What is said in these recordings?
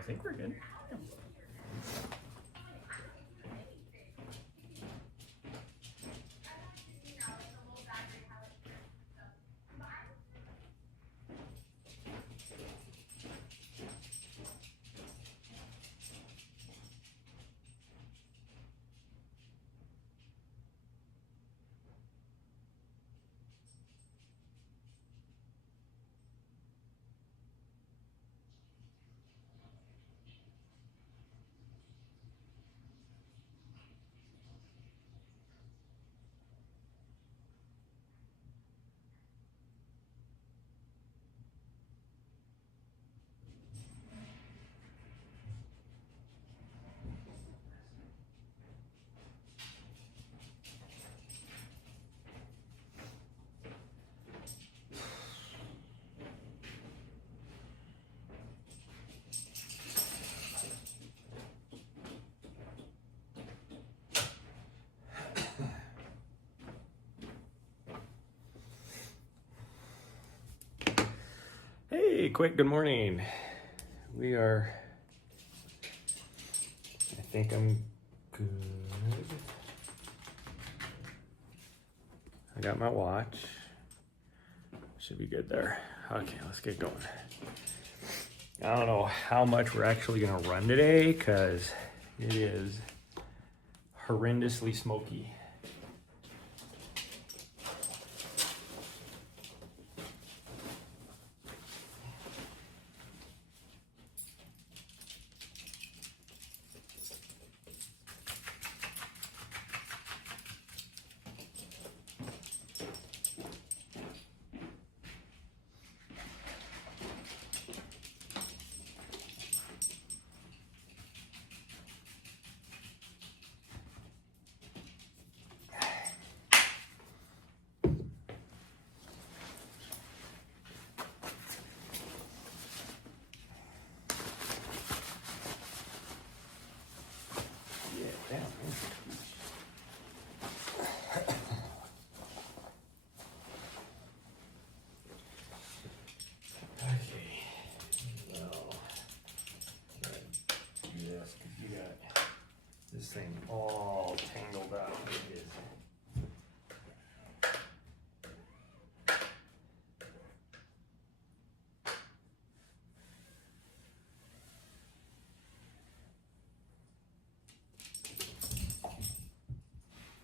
I think we're good. Yeah. Hey, quick good morning. We are, I think I'm good. I got my watch. Should be good there. Okay, let's get going. I don't know how much we're actually gonna run today because it is horrendously smoky. This thing all tangled up. It is.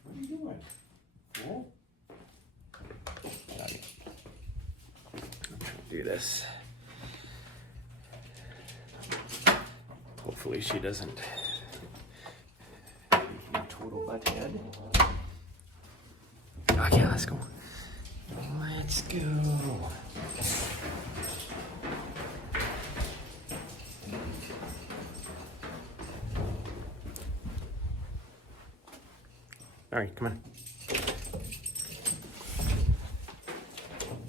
What are you doing? Cool. I'm trying to do this. Hopefully she doesn't. Total butt head. Okay, let's go. Let's go. All right, come on.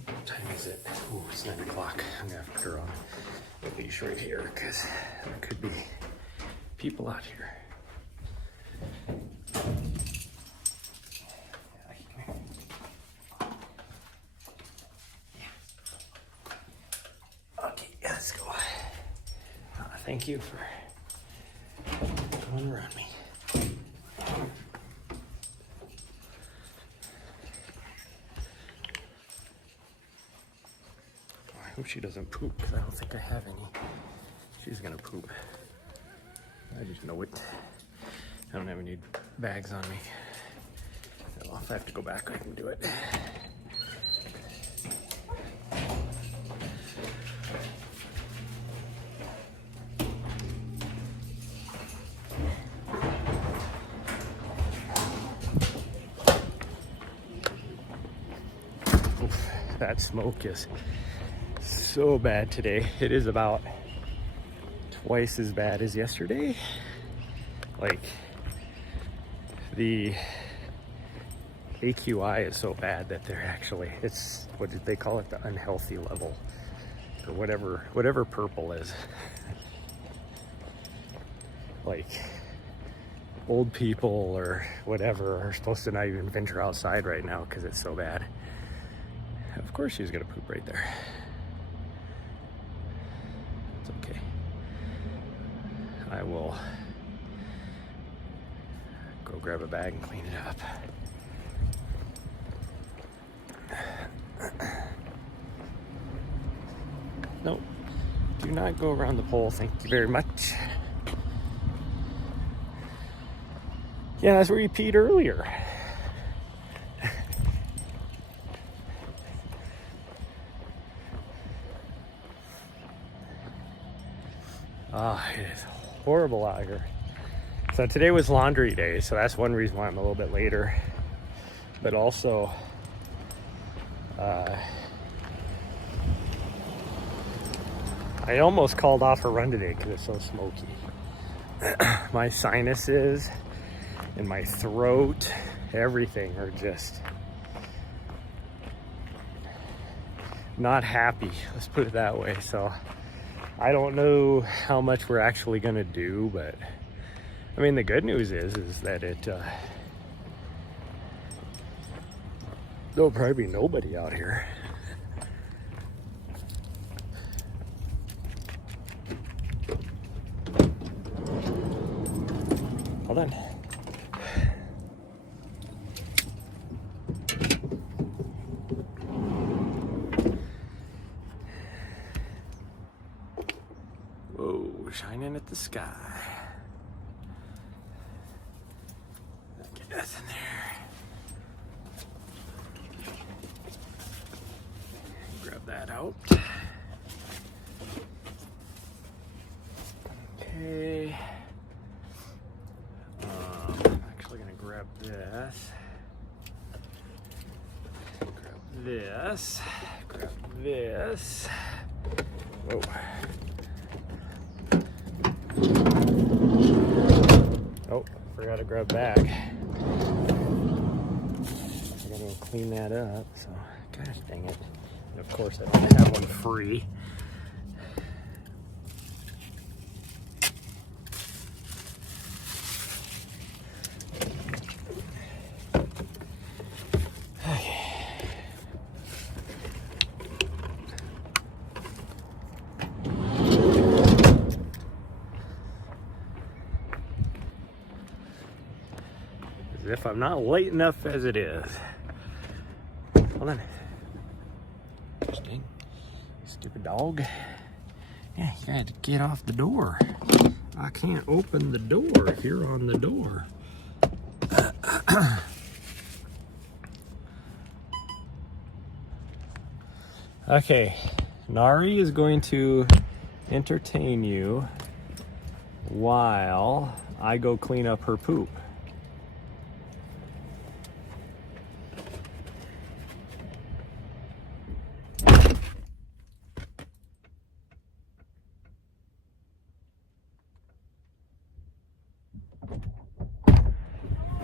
What time is it? Oh, it's 9 o'clock. I'm gonna have to put her on a leash right here because there could be people out here. Thank you for going around me. I hope she doesn't poop because I don't think I have any. She's gonna poop. I just know it. I don't have any bags on me. Well, if I have to go back, I can do it. That smoke is so bad today. It is about twice as bad as yesterday. Like, the AQI is so bad that they're actually, it's, what did they call it? The unhealthy level, or whatever purple is. Like, old people or whatever are supposed to not even venture outside right now because it's so bad. Of course she's gonna poop right there. It's okay. I will go grab a bag and clean it up. No, do not go around the pole. Thank you very much. Yeah, that's where you peed earlier. It is horrible out here. So today was laundry day, so that's one reason why I'm a little bit later. But also, I almost called off a run today because it's so smoky. My sinuses and my throat, everything are just not happy. Let's put it that way. So I don't know how much we're actually gonna do, but I mean, the good news is that there'll probably be nobody out here. Hold on. Whoa, shining at the sky. Get that in there. Grab that out. Okay. I'm actually gonna grab this. Grab this. Grab this. Whoa. Oh, forgot to grab bag. I gotta go clean that up, so gosh dang it. And of course I don't have one free. As if I'm not late enough as it is. Hold on. Dang. Stupid dog. Yeah, you had to get off the door. I can't open the door if you're on the door. Okay, Nari is going to entertain you while I go clean up her poop.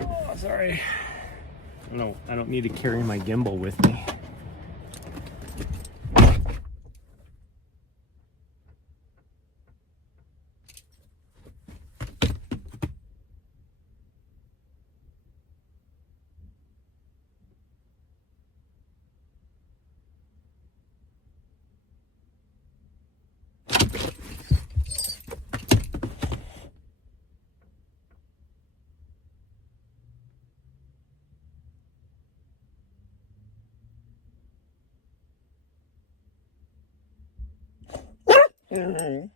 Oh, sorry. No, I don't need to carry my gimbal with me. Mm-hmm.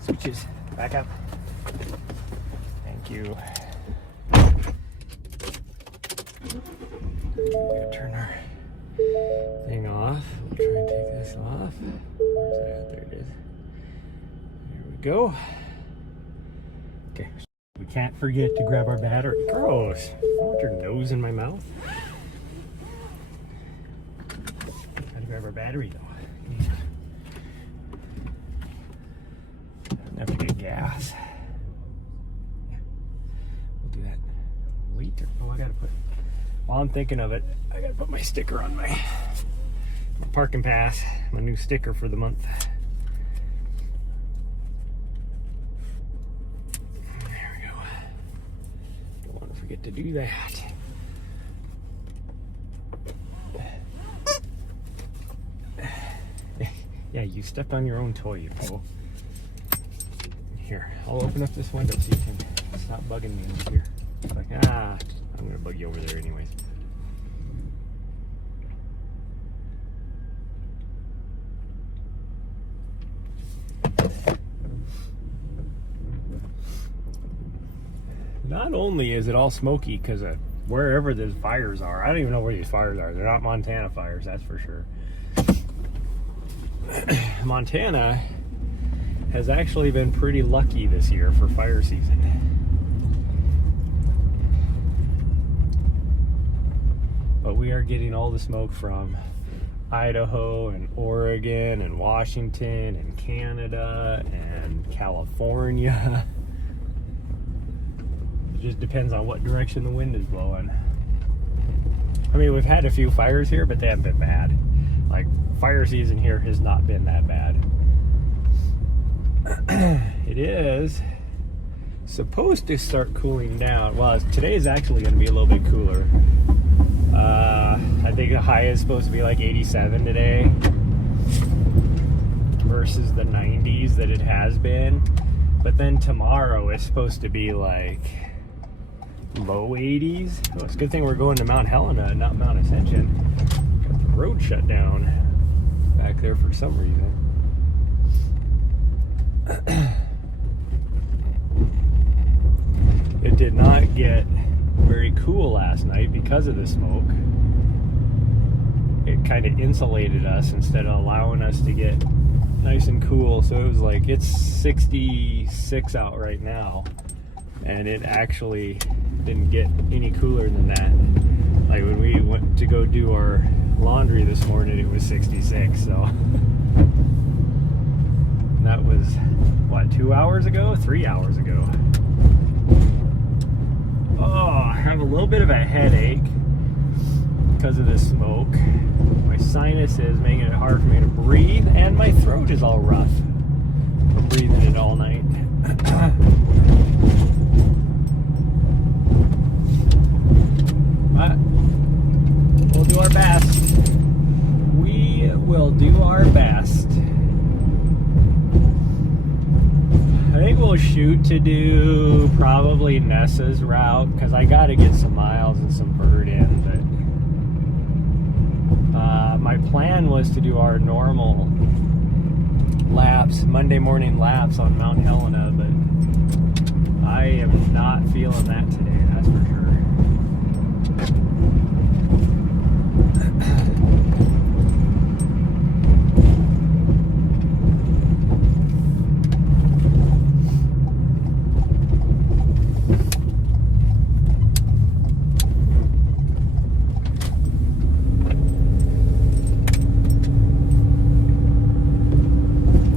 Switches. Back up. Thank you. We gotta turn our thing off. We'll try and take this off. Where's it at? There it is. There we go. Okay. We can't forget to grab our battery. Gross. I don't want your nose in my mouth. Gotta grab our battery though. Have to get gas. Yeah. We'll do that later. Oh, I gotta put, while I'm thinking of it, I gotta put my sticker on my parking pass, my new sticker for the month. There we go. Don't want to forget to do that. Yeah, you stepped on your own toy, you fool. Here, I'll open up this window so you can stop bugging me in here. It's like, I'm gonna bug you over there anyways. Not only is it all smoky because of wherever these fires are, I don't even know where these fires are. They're not Montana fires, that's for sure. Montana has actually been pretty lucky this year for fire season. But we are getting all the smoke from Idaho and Oregon and Washington and Canada and California. It just depends on what direction the wind is blowing. I mean, we've had a few fires here, but they haven't been bad. Like, fire season here has not been that bad. It is supposed to start cooling down. Well, today is actually going to be a little bit cooler. I think the high is supposed to be like 87 today versus the 90s that it has been. But then tomorrow it's supposed to be like low 80s. Oh, it's a good thing we're going to Mount Helena, not Mount Ascension. Got the road shut down back there for some reason. It did not get very cool last night because of the smoke. It kind of insulated us instead of allowing us to get nice and cool. So it was like, it's 66 out right now, and it actually didn't get any cooler than that. Like when we went to go do our laundry this morning, it was 66. So and that was what, 2 hours ago, 3 hours ago. Oh, I have a little bit of a headache because of the smoke. My sinus is making it hard for me to breathe, and my throat is all rough from breathing it all night. But we'll do our best. We will do our best. I think we'll shoot to do probably Nessa's route because I got to get some miles and some bird in. But my plan was to do our normal laps, Monday morning laps on Mount Helena, but I am not feeling that today, that's for sure.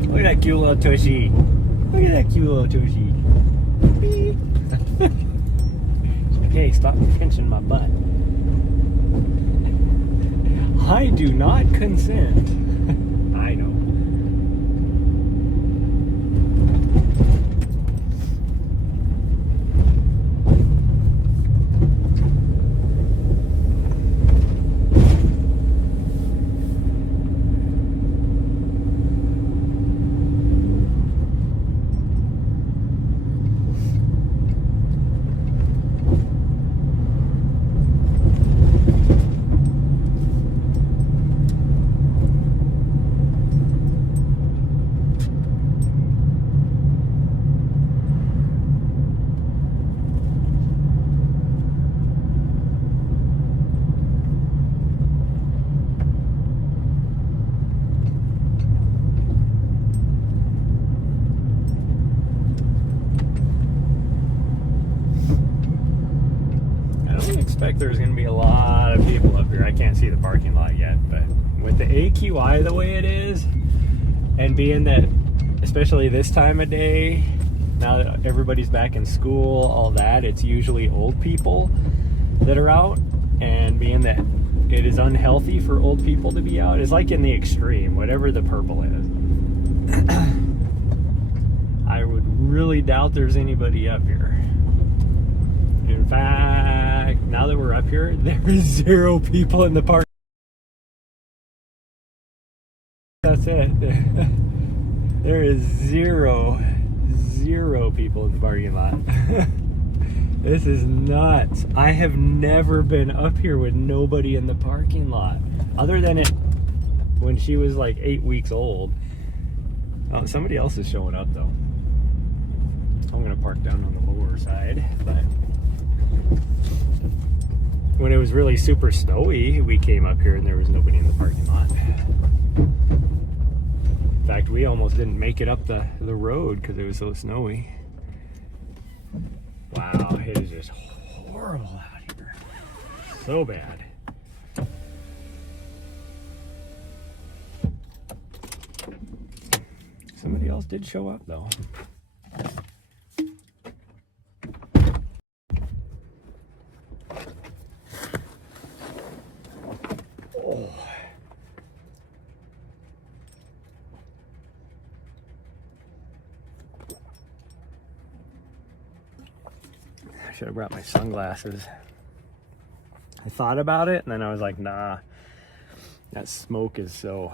Look at that cute little tushy. Look at that cute little tushy. Okay, stop pinching my butt. I do not consent. I know. like there's gonna be a lot of people up here. I can't see the parking lot yet, but with the AQI the way it is, and being that, especially this time of day, now that everybody's back in school, all that, it's usually old people that are out, and being that it is unhealthy for old people to be out, it's like in the extreme, whatever the purple is. I would really doubt there's anybody up here. In fact, now that we're up here, there is 0 people in the park. That's it. There is zero people in the parking lot. This is nuts. I have never been up here with nobody in the parking lot, other than it when she was like 8 weeks old. Oh, somebody else is showing up though. I'm gonna park down on the lower side, but when it was really super snowy, we came up here and there was nobody in the parking lot. In fact, we almost didn't make it up the road because it was so snowy. Wow, it is just horrible out here. So bad. Somebody else did show up though. Oh. I should have brought my sunglasses. I thought about it and then I was like, nah, that smoke is so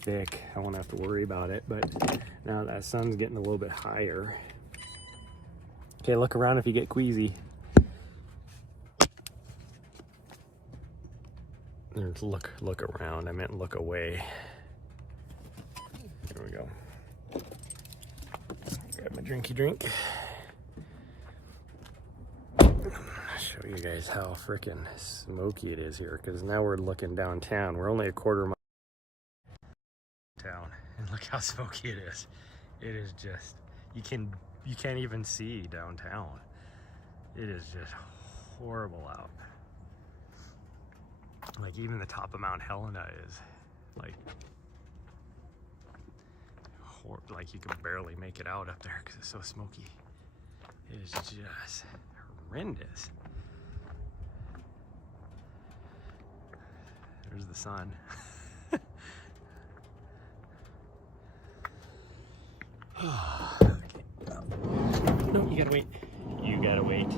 thick, I won't have to worry about it. But now that sun's getting a little bit higher. Okay, look around if you get queasy. There's look around. I meant look away. There we go. Grab my drinky drink. Show you guys how freaking smoky it is here, because now we're looking downtown. We're only a quarter mile down, and look how smoky it is. It is just, you can't even see downtown. It is just horrible out. Like even the top of Mount Helena is like you can barely make it out up there because it's so smoky. It is just horrendous. There's the sun. Okay. No, you gotta wait. You gotta wait.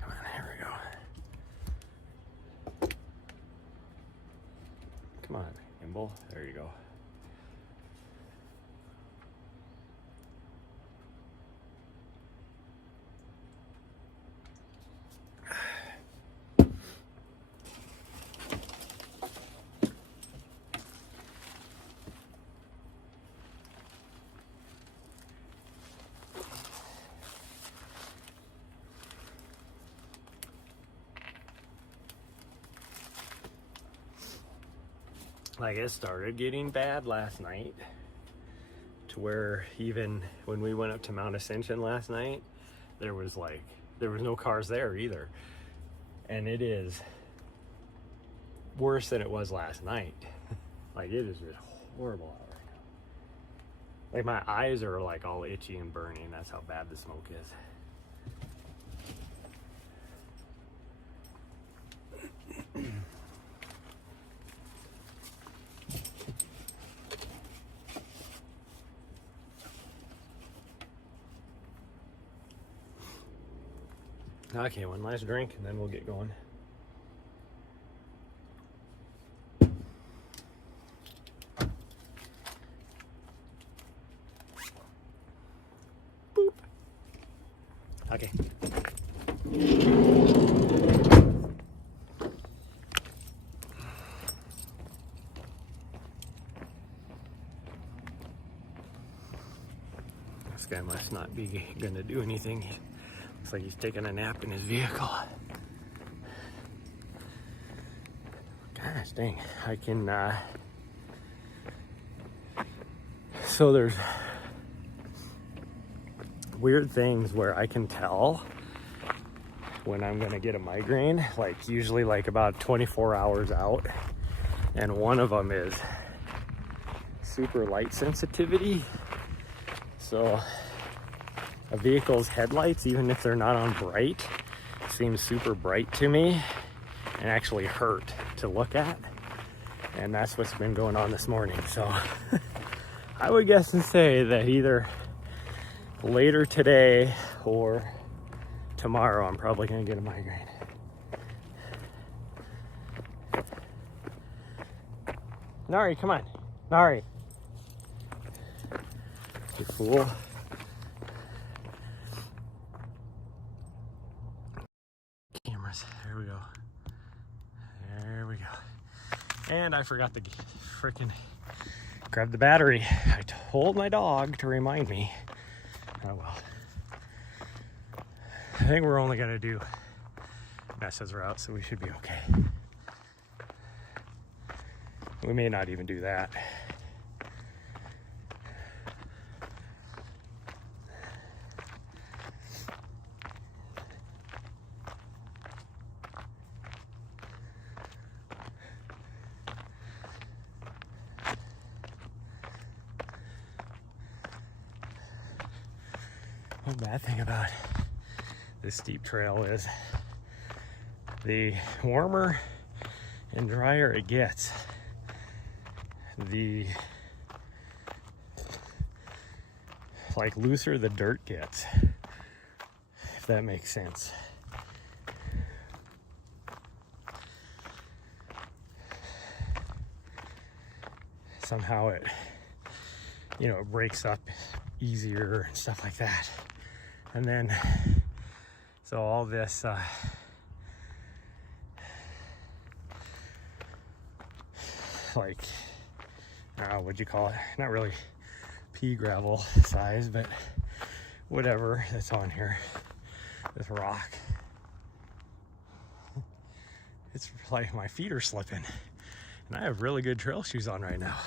Come on, here we go. Come on, Gimbal. There you go. Like it started getting bad last night to where even when we went up to Mount Ascension last night, there was no cars there either. And it is worse than it was last night. Like it is just horrible out right now. Like my eyes are like all itchy and burning. That's how bad the smoke is. Okay, one last drink and then we'll get going. Boop. Okay. This guy must not be gonna do anything. Looks like he's taking a nap in his vehicle. Gosh dang, I can, so there's weird things where I can tell when I'm gonna get a migraine, like usually like about 24 hours out. And one of them is super light sensitivity. So a vehicle's headlights, even if they're not on bright, seem super bright to me and actually hurt to look at. And that's what's been going on this morning. So I would guess and say that either later today or tomorrow I'm probably gonna get a migraine. Nari, come on. Nari. You fool. Cameras. There we go. There we go. And I forgot to freaking grab the battery. I told my dog to remind me. Oh well. I think we're only gonna do messes route, so we should be okay. We may not even do that. One bad thing about this steep trail is the warmer and drier it gets, the like looser the dirt gets, if that makes sense. Somehow it, you know, it breaks up easier and stuff like that. And then, so all this, like, what'd you call it? Not really pea gravel size, but whatever that's on here, this rock. It's like my feet are slipping. And I have really good trail shoes on right now.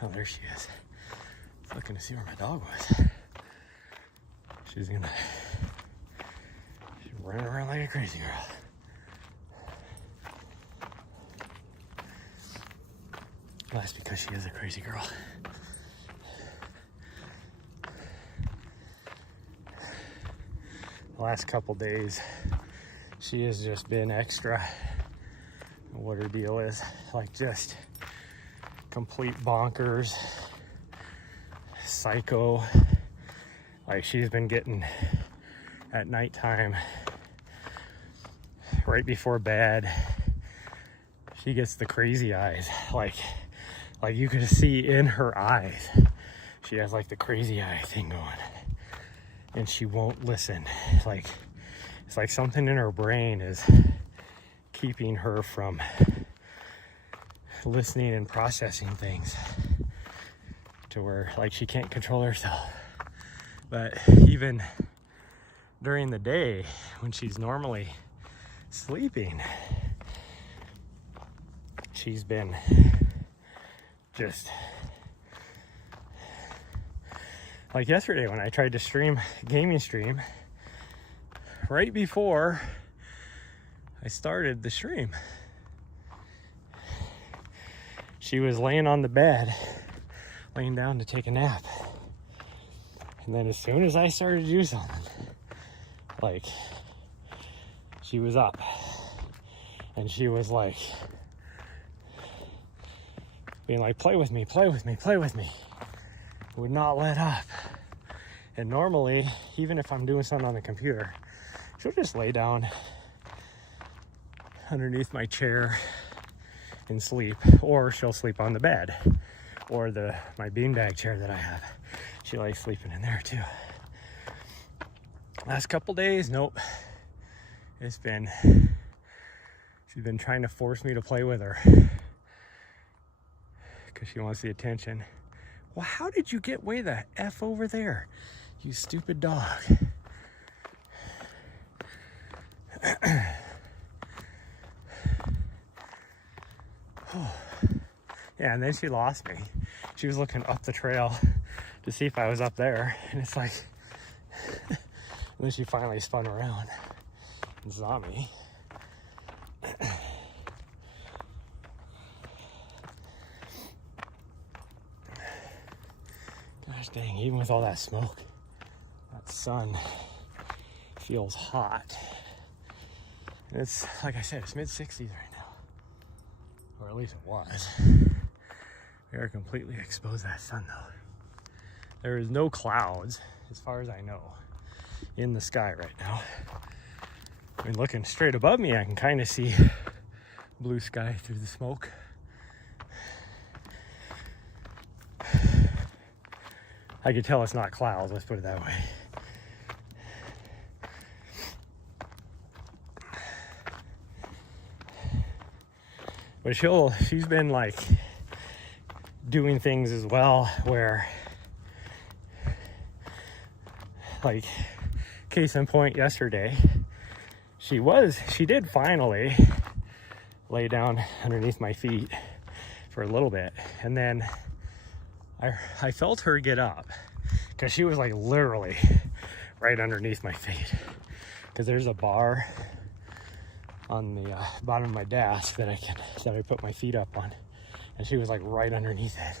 Oh, there she is. I was looking to see where my dog was. She's running around like a crazy girl. Well, that's because she is a crazy girl. The last couple days, she has just been extra. What her deal is, like just complete bonkers, psycho. Like she's been getting at nighttime, right before bed, she gets the crazy eyes. Like you could see in her eyes, she has like the crazy eye thing going, and she won't listen. Like it's like something in her brain is keeping her from listening and processing things to where like she can't control herself. But even during the day when she's normally sleeping, she's been just like yesterday when I tried to stream gaming stream right before I started the stream. She was laying on the bed, laying down to take a nap. And then as soon as I started to do something, like, she was up. And she was like, being like, play with me, play with me, play with me. Would not let up. And normally, even if I'm doing something on the computer, she'll just lay down underneath my chair and sleep, or she'll sleep on the bed, or my beanbag chair that I have. She likes sleeping in there too. Last couple days, nope. She's been trying to force me to play with her because she wants the attention. Well, how did you get way the F over there, you stupid dog? Yeah, and then she lost me. She was looking up the trail to see if I was up there, and it's like, And then she finally spun around and saw me. Gosh dang, even with all that smoke, that sun feels hot. And it's, like I said, it's mid-60s right now. Or at least it was. We are completely exposed to that sun though. There is no clouds, as far as I know, in the sky right now. I mean, looking straight above me, I can kind of see blue sky through the smoke. I could tell it's not clouds, let's put it that way. But she's been like doing things as well where, like, case in point, yesterday, she did finally lay down underneath my feet for a little bit. And then I felt her get up because she was like literally right underneath my feet. Because there's a bar on the bottom of my desk that I put my feet up on. And she was like right underneath it.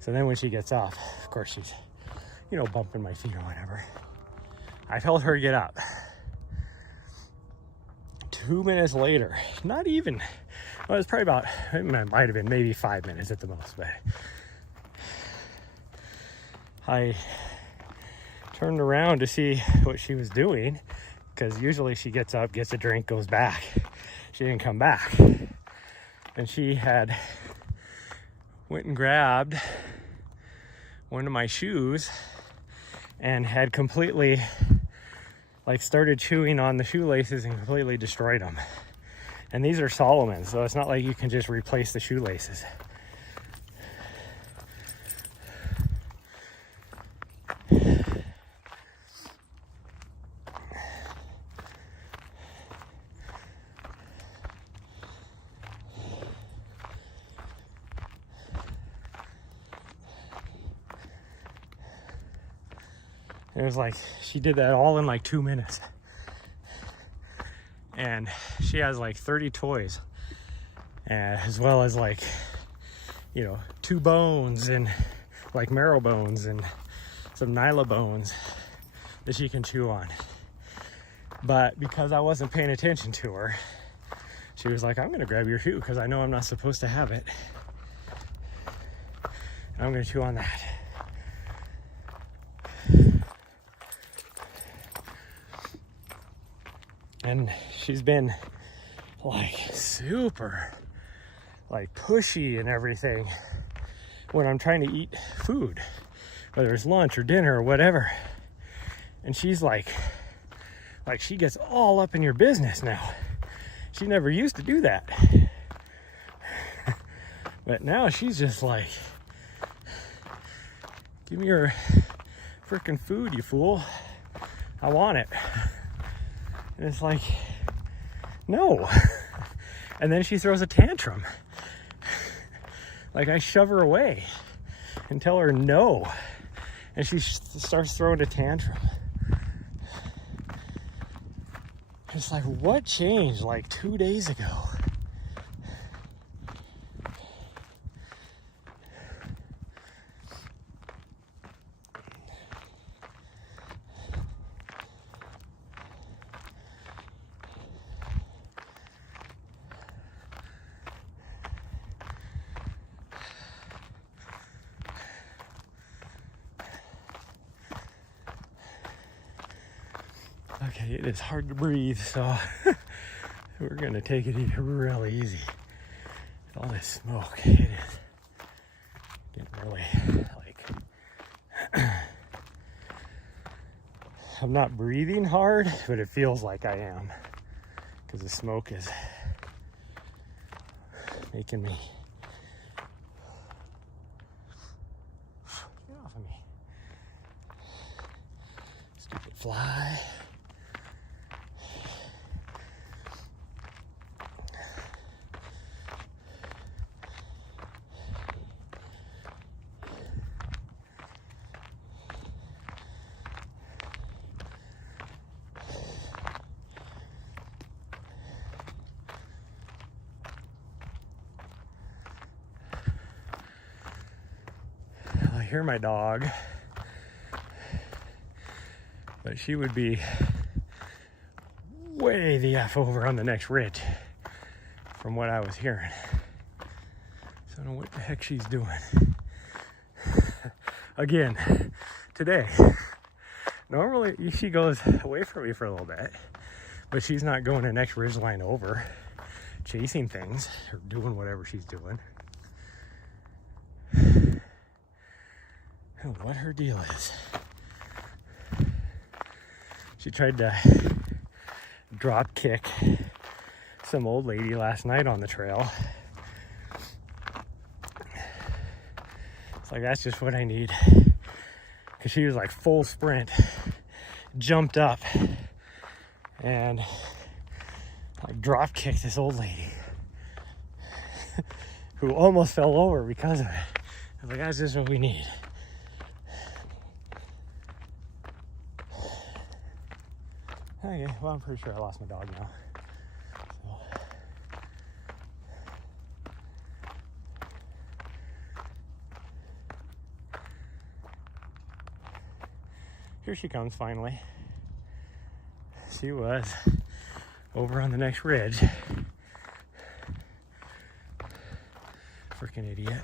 So then when she gets up, of course she's, you know, bumping my feet or whatever. I felt her get up. 2 minutes later, not even, well, it was probably about, it might have been maybe 5 minutes at the most, but I turned around to see what she was doing, because usually she gets up, gets a drink, goes back. She didn't come back. And she had went and grabbed one of my shoes and had completely, like, started chewing on the shoelaces and completely destroyed them. And these are Solomon's, so it's not like you can just replace the shoelaces. It was like, she did that all in like 2 minutes. And she has like 30 toys, as well as, like, you know, 2 bones and like marrow bones and some nyla bones that she can chew on. But because I wasn't paying attention to her, she was like, I'm gonna grab your shoe because I know I'm not supposed to have it. And I'm gonna chew on that. And she's been like super like pushy and everything when I'm trying to eat food, whether it's lunch or dinner or whatever. And she's like she gets all up in your business now. She never used to do that. But now she's just like, give me your freaking food, you fool. I want it. And it's like, no. And then she throws a tantrum. Like, I shove her away and tell her no. And she starts throwing a tantrum. It's like, what changed like 2 days ago? Okay, it is hard to breathe, so we're gonna take it really easy. With all this smoke, it is getting really, like, I'm not breathing hard, but it feels like I am, because the smoke is making me, get off of me, stupid fly. hear my dog, but she would be way the F over on the next ridge from what I was hearing. So I don't know what the heck she's doing. Again, today, normally she goes away from me for a little bit, but she's not going the next ridge line over, chasing things or doing whatever she's doing. I don't know what her deal is. She tried to drop kick some old lady last night on the trail. It's like, that's just what I need. Because she was like full sprint, jumped up, and like drop kicked this old lady who almost fell over because of it. I was like, that's just what we need. Okay, well, I'm pretty sure I lost my dog now. So. Here she comes finally. She was over on the next ridge. Freaking idiot.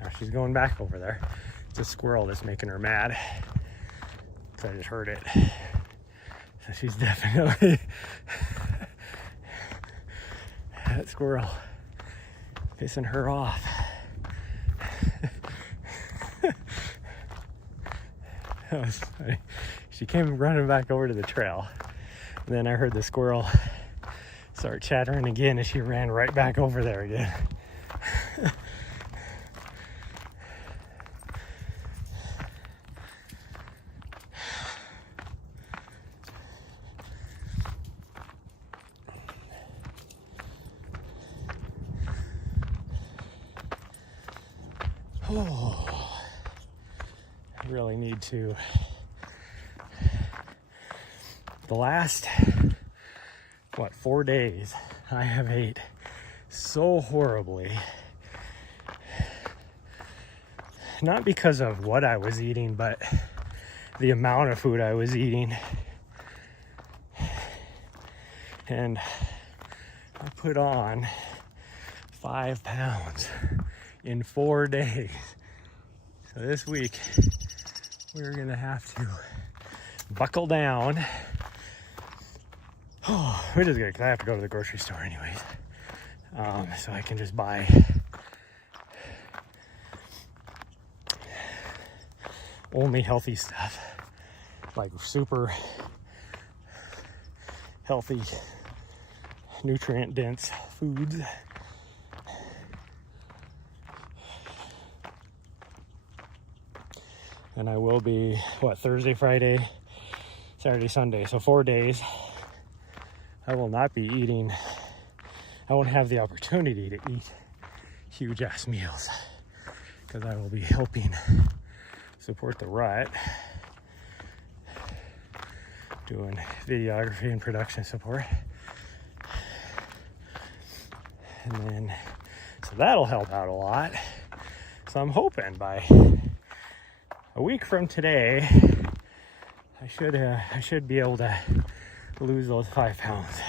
Now she's going back over there. It's a squirrel that's making her mad. So I just heard it. So she's definitely that squirrel pissing her off. That was funny. She came running back over to the trail, and then I heard the squirrel start chattering again as she ran right back over there again. Oh, I really need to. The last, 4 days, I have ate so horribly. Not because of what I was eating, but the amount of food I was eating. And I put on 5 pounds in 4 days. So this week we're gonna have to buckle down. Oh, which is good because I have to go to the grocery store anyways. So I can just buy only healthy stuff, like super healthy, nutrient dense foods. And I will be, Thursday, Friday, Saturday, Sunday. So 4 days, I will not be eating. I won't have the opportunity to eat huge ass meals because I will be helping support the rut, doing videography and production support. And then, so that'll help out a lot. So I'm hoping by a week from today, I should be able to lose those 5 pounds.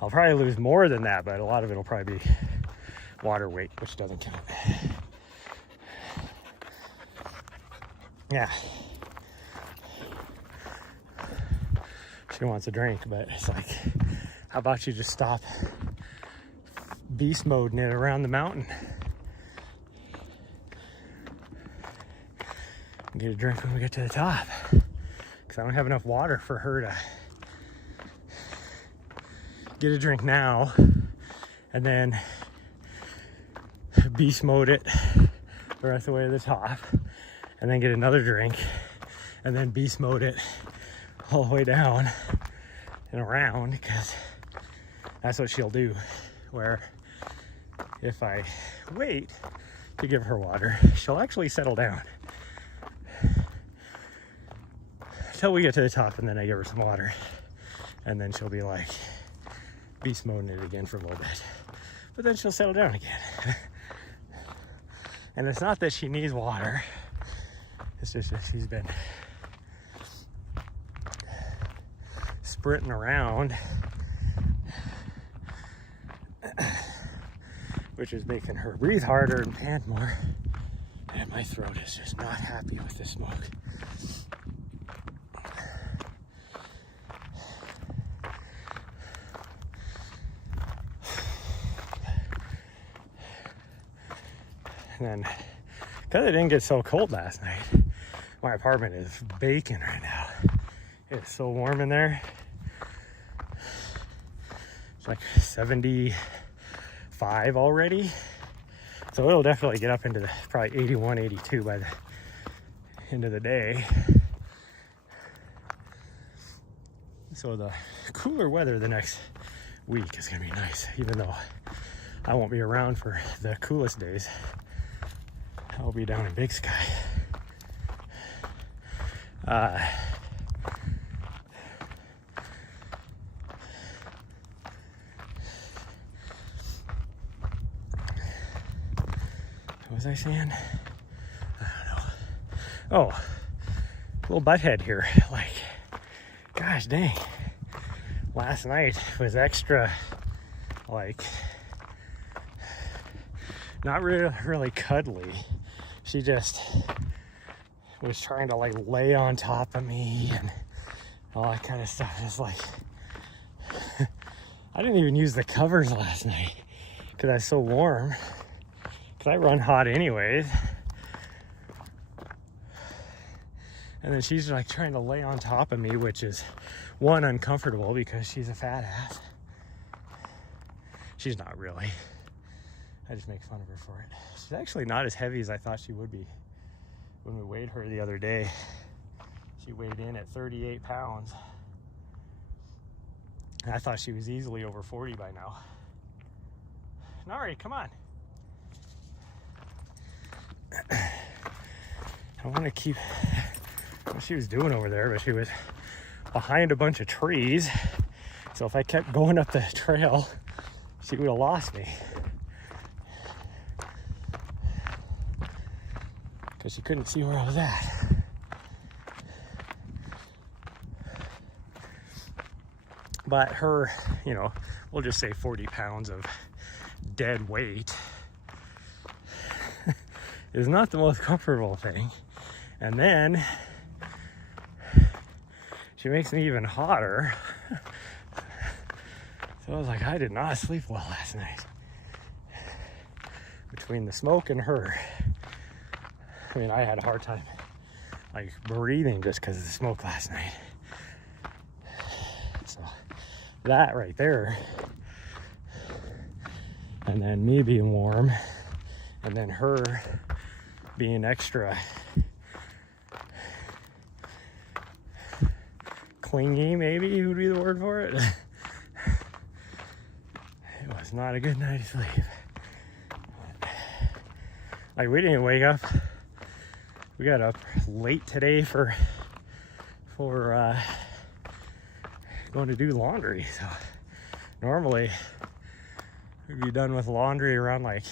I'll probably lose more than that, but a lot of it will probably be water weight, which doesn't count. Yeah. She wants a drink, but it's like, how about you just stop beast moding it around the mountain? Get a drink when we get to the top, because I don't have enough water for her to get a drink now and then beast mode it the rest of the way to the top and then get another drink and then beast mode it all the way down and around, because that's what she'll do. Where if I wait to give her water, she'll actually settle down. till we get to the top, and then I give her some water, and then she'll be like beast moding it again for a little bit, but then she'll settle down again. And it's not that she needs water, it's just that she's been sprinting around, which is making her breathe harder and pant more, and my throat is just not happy with the smoke. And then, because it didn't get so cold last night, my apartment is baking right now. It's so warm in there. It's like 75 already. So it'll definitely get up into the probably 81, 82 by the end of the day. So the cooler weather the next week is gonna be nice, even though I won't be around for the coolest days. I'll be down in Big Sky. What was I saying? I don't know. Oh, little butthead here. Like, gosh dang. Last night was extra, like, not really cuddly. She just was trying to like lay on top of me and all that kind of stuff. It's like, I didn't even use the covers last night because I was so warm. Because I run hot anyways. And then she's like trying to lay on top of me, which is one, uncomfortable because she's a fat ass. She's not really. I just make fun of her for it. She's actually not as heavy as I thought she would be. When we weighed her the other day, she weighed in at 38 pounds. And I thought she was easily over 40 by now. Nari, come on. I want to keep what she was doing over there, but she was behind a bunch of trees. So if I kept going up the trail, she would have lost me. Because she couldn't see where I was at. But her, you know, we'll just say 40 pounds of dead weight is not the most comfortable thing. And then she makes me even hotter. So I was like, I did not sleep well last night. Between the smoke and her. I mean, I had a hard time like breathing just because of the smoke last night. So that right there, and then me being warm, and then her being extra clingy, maybe would be the word for it. It was not a good night's sleep. Like, we didn't wake up. We got up late today for going to do laundry. So normally we'd be done with laundry around like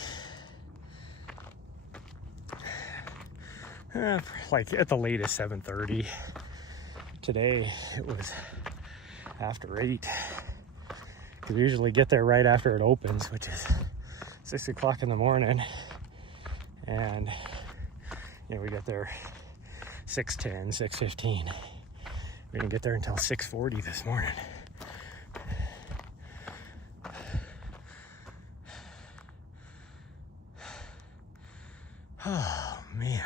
at the latest 7:30. Today it was after 8. Because we usually get there right after it opens, which is 6 o'clock in the morning. And you know, we got there 6:10, 6:15. We didn't get there until 6:40 this morning. Oh, man.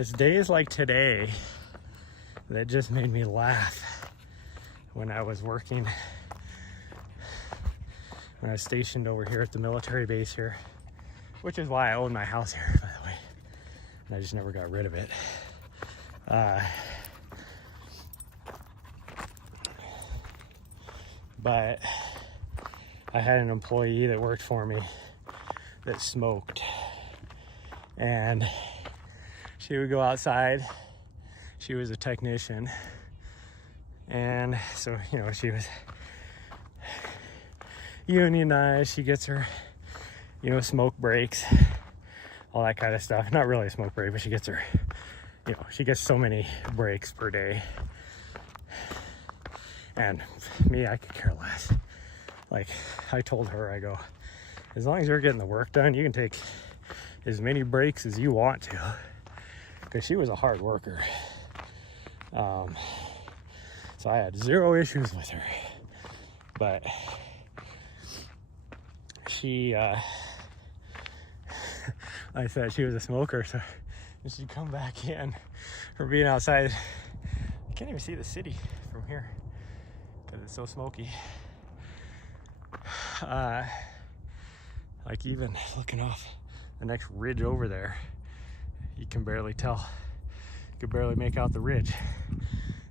It's days like today that just made me laugh when I was working, when I was stationed over here at the military base here, which is why I own my house here, by the way, and I just never got rid of it. but I had an employee that worked for me that smoked, and she would go outside. She was a technician, and so, you know, she was unionized. She gets her, you know, smoke breaks, all that kind of stuff. Not really a smoke break, but she gets her, you know, she gets so many breaks per day. And me, I could care less. Like, I told her, I go, as long as you're getting the work done, you can take as many breaks as you want to, because she was a hard worker. So I had zero issues with her, but she, I said she was a smoker, so she'd come back in from being outside. You can't even see the city from here because it's so smoky. Like, even looking off the next ridge over there, you can barely tell. You can barely make out the ridge.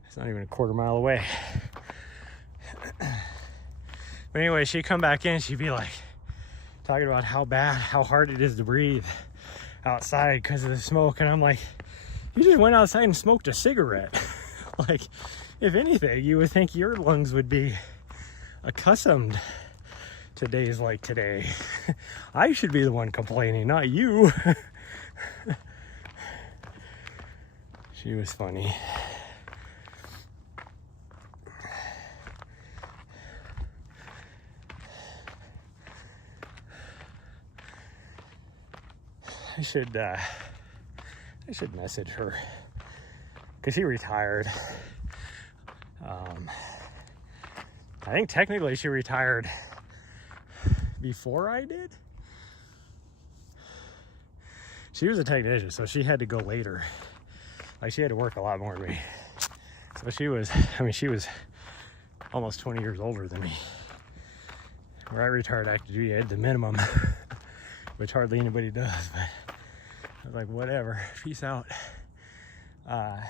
It's not even a quarter mile away. But anyway, she'd come back in, she'd be like, talking about how hard it is to breathe outside because of the smoke. And I'm like, you just went outside and smoked a cigarette. Like, if anything, you would think your lungs would be accustomed to days like today. I should be the one complaining, not you. She was funny. I should message her because she retired. I think technically she retired before I did. She was a technician, so she had to go later. Like, she had to work a lot more than me. So she was almost 20 years older than me. Where I retired active duty, I had the minimum, which hardly anybody does, but I was like, whatever, peace out. But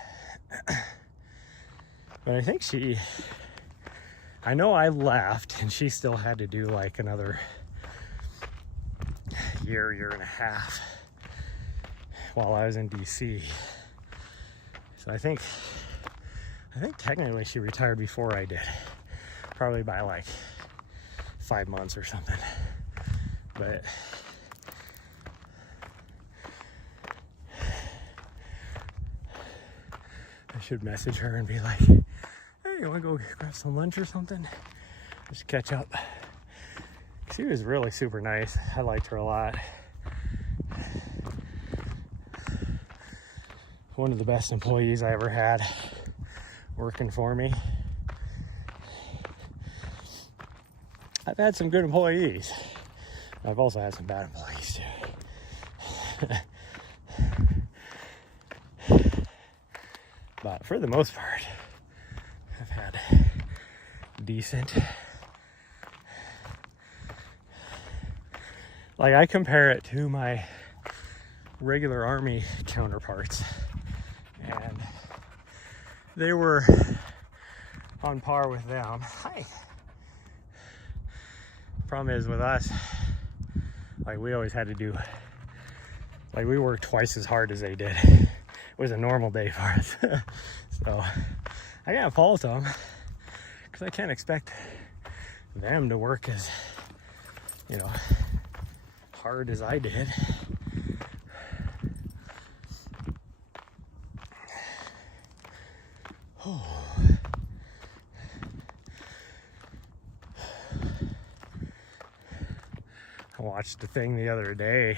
I think I know I left and she still had to do like another year and a half while I was in DC. So I think technically she retired before I did, probably by like 5 months or something. But I should message her and be like, hey, you want to go grab some lunch or something? Just catch up. She was really super nice. I liked her a lot. One of the best employees I ever had working for me. I've had some good employees. I've also had some bad employees too. But for the most part, I've had decent. Like, I compare it to my regular Army counterparts, and they were on par with them. Hi. Problem is with us, like, we always had to do, like, we worked twice as hard as they did. It was a normal day for us. So I can't fault them, because I can't expect them to work as, you know, hard as I did. Oh. I watched a thing the other day.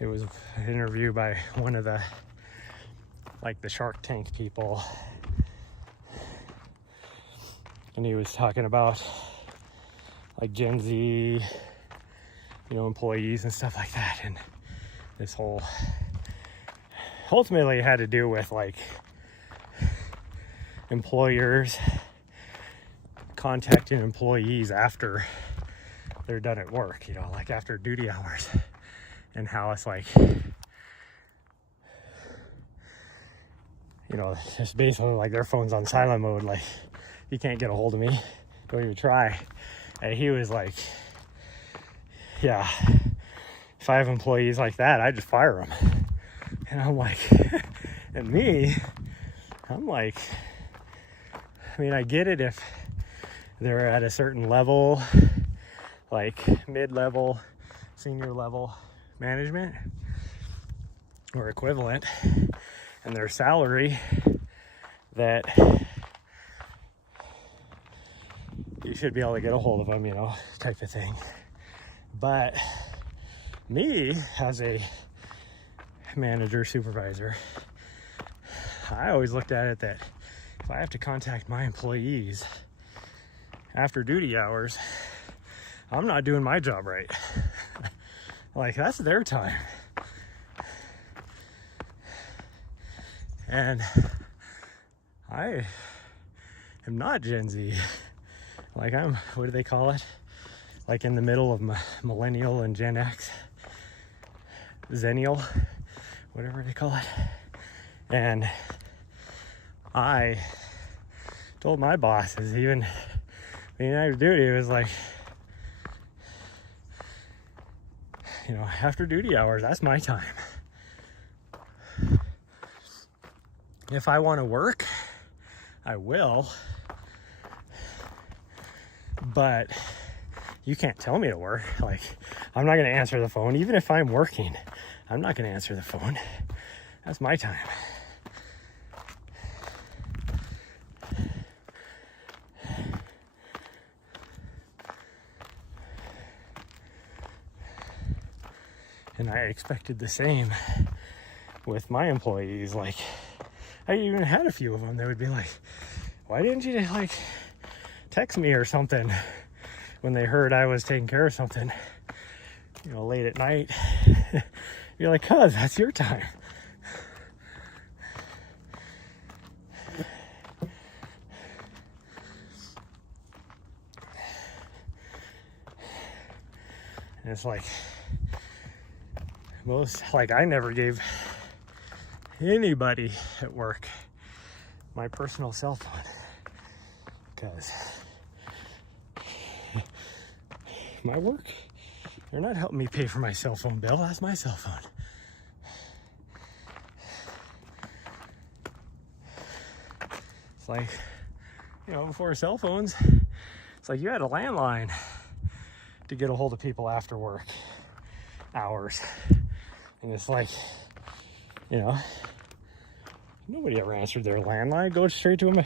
It was an interview by one of the, like, the Shark Tank people. And he was talking about, like, Gen Z, you know, employees and stuff like that. And this whole, ultimately it had to do with, like, employers contacting employees after they're done at work, you know, like after duty hours, and how it's like, you know, it's basically like their phone's on silent mode, like, you can't get a hold of me, don't even try. And he was like, yeah, if I have employees like that, I just fire them. And I'm like, and me, I'm like, I mean, I get it if they're at a certain level, like mid-level, senior level management or equivalent, and their salary that you should be able to get a hold of them, you know, type of thing. But me, as a manager, supervisor, I always looked at it that if I have to contact my employees after duty hours, I'm not doing my job right. Like, that's their time. And I am not Gen Z. Like, I'm, what do they call it? Like in the middle of millennial and Gen X. Zennial, whatever they call it. And I told my bosses, even being out of duty, it was like, you know, after duty hours, that's my time. If I want to work, I will. But you can't tell me to work. Like, I'm not going to answer the phone. Even if I'm working, I'm not going to answer the phone. That's my time. And I expected the same with my employees. Like, I even had a few of them that would be like, why didn't you like text me or something when they heard I was taking care of something, you know, late at night? You're like, cuz that's your time. And it's like, I never gave anybody at work my personal cell phone, because my work, they're not helping me pay for my cell phone bill. That's my cell phone. It's like, you know, before cell phones, it's like you had a landline to get a hold of people after work hours. And it's like, you know, nobody ever answered their landline. Go straight to an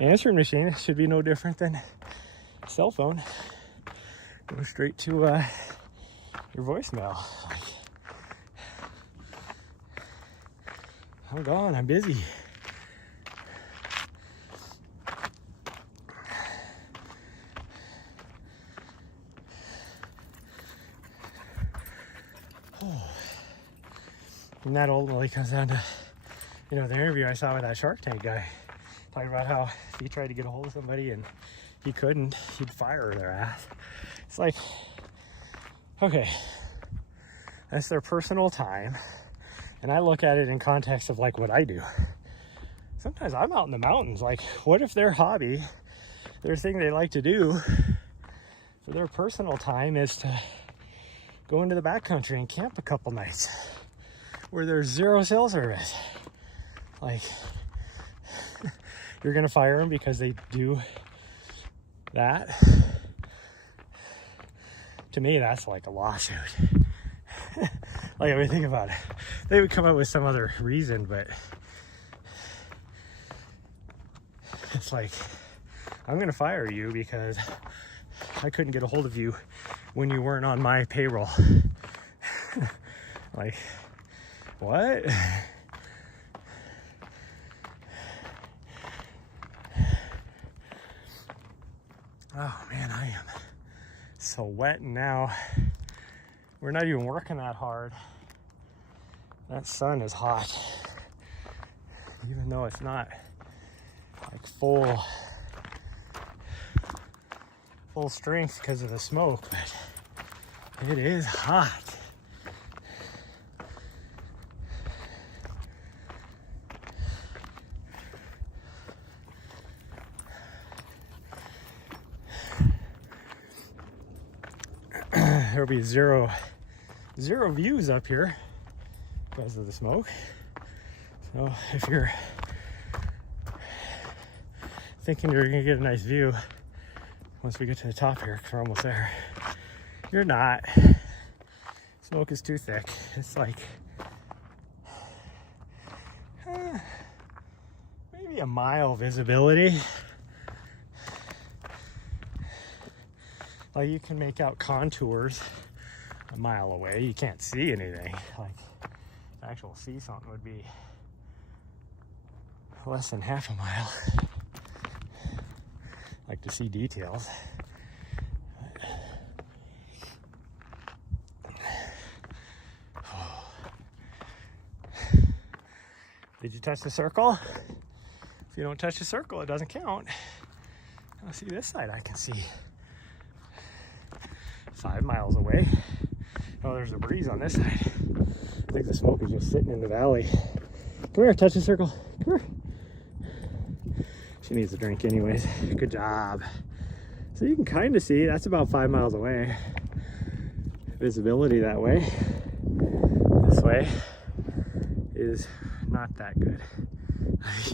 answering machine. It should be no different than a cell phone. Go straight to your voicemail. Like, I'm gone. I'm busy. And that ultimately comes down to, you know, the interview I saw with that Shark Tank guy, talking about how if he tried to get a hold of somebody and he couldn't, he'd fire their ass. It's like, okay, that's their personal time. And I look at it in context of like what I do. Sometimes I'm out in the mountains. Like, what if their hobby, their thing they like to do for their personal time is to go into the backcountry and camp a couple nights where there's zero cell service? Like, you're gonna fire them because they do that? To me, that's like a lawsuit. Like, I mean, think about it. They would come up with some other reason, but it's like, I'm gonna fire you because I couldn't get a hold of you when you weren't on my payroll. Like, what? Oh man, I am so wet now. We're not even working that hard. That sun is hot. Even though it's not like full strength because of the smoke, but it is hot. there'll be zero views up here because of the smoke. So if you're thinking you're gonna get a nice view once we get to the top here, because we're almost there, you're not. Smoke is too thick. It's like maybe a mile visibility. Like you can make out contours a mile away. You can't see anything. Like to actually see something would be less than half a mile. Like to see details. Did you touch the circle? If you don't touch the circle, it doesn't count. I'll see this side. I can see 5 miles away. Oh, there's a breeze on this side. I think the smoke is just sitting in the valley. Come here, touch the circle. Come here. She needs a drink anyways. Good job. So you can kind of see, that's about 5 miles away. Visibility that way. This way is not that good.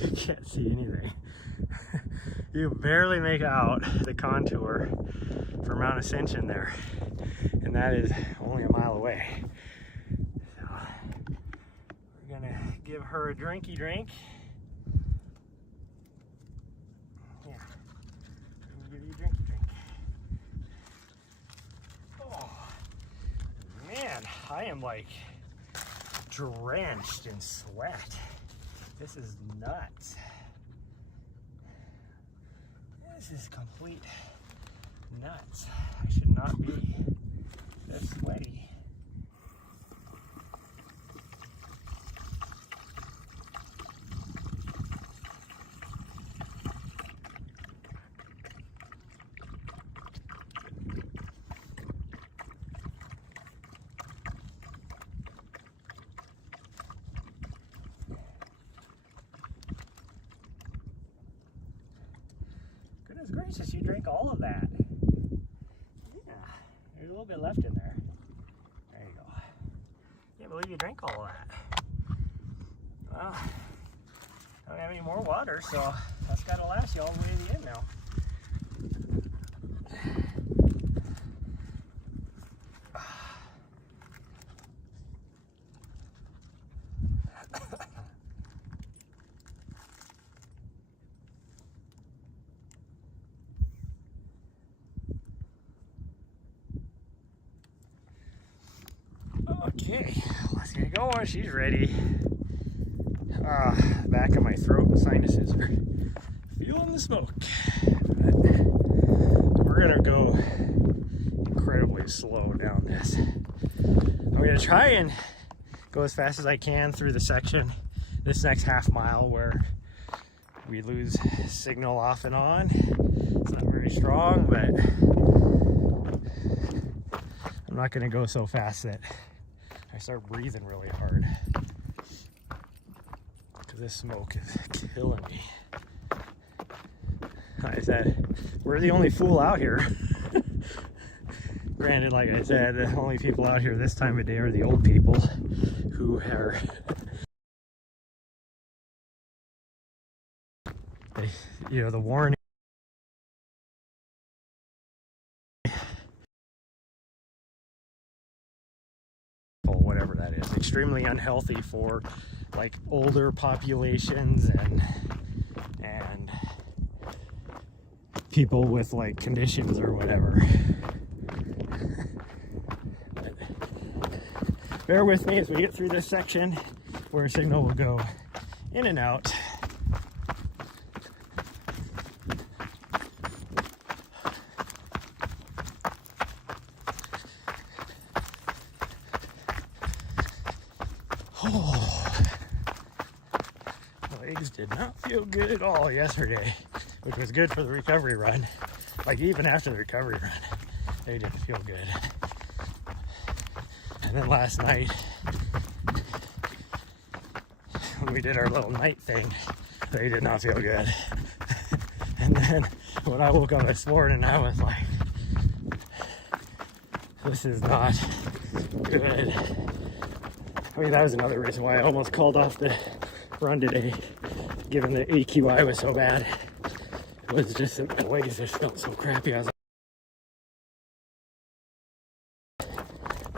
You can't see anything. You barely make out the contour for Mount Ascension there, and that is only a mile away. So we're gonna give her a drinky drink. Yeah, let me give you a drinky drink. Oh man, I am like drenched in sweat. This is nuts. This is complete nuts. I should not be this sweaty. Goodness gracious, you drank all of that. Yeah, there's a little bit left in there. There you go. Can't believe you drank all of that. Well, I don't have any more water, so that's got to last you all the way to the end now. Okay, let's get going. She's ready. The back of my throat and sinuses are feeling the smoke. But we're gonna go incredibly slow down this. I'm gonna try and go as fast as I can through the section, this next half mile where we lose signal off and on. It's not very strong, but I'm not gonna go so fast that I start breathing really hard, because this smoke is killing me. Like I said, we're the only fool out here. Granted, like I said, the only people out here this time of day are the old people who are you know, the warning, whatever that is, extremely unhealthy for like older populations and people with like conditions or whatever. But bear with me as we get through this section where a signal will go in and out. Oh, my legs did not feel good at all yesterday, which was good for the recovery run. Like even after the recovery run, they didn't feel good. And then last night, when we did our little night thing, they did not feel good. And then when I woke up this morning, I was like, This is not good. I mean, that was another reason why I almost called off the run today, given the AQI was so bad. It was just that my legs just felt so crappy. I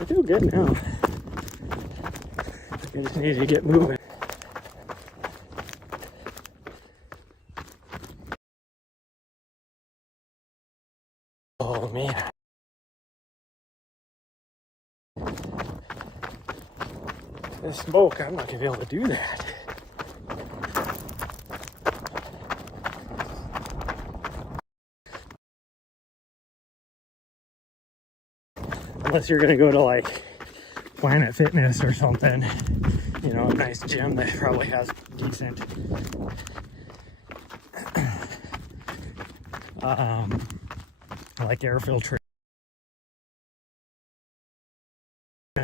feel good now. I just need to get moving. Oh man. The smoke, I'm not gonna be able to do that. Unless you're gonna go to like Planet Fitness or something, you know, a nice gym that probably has decent like air filtration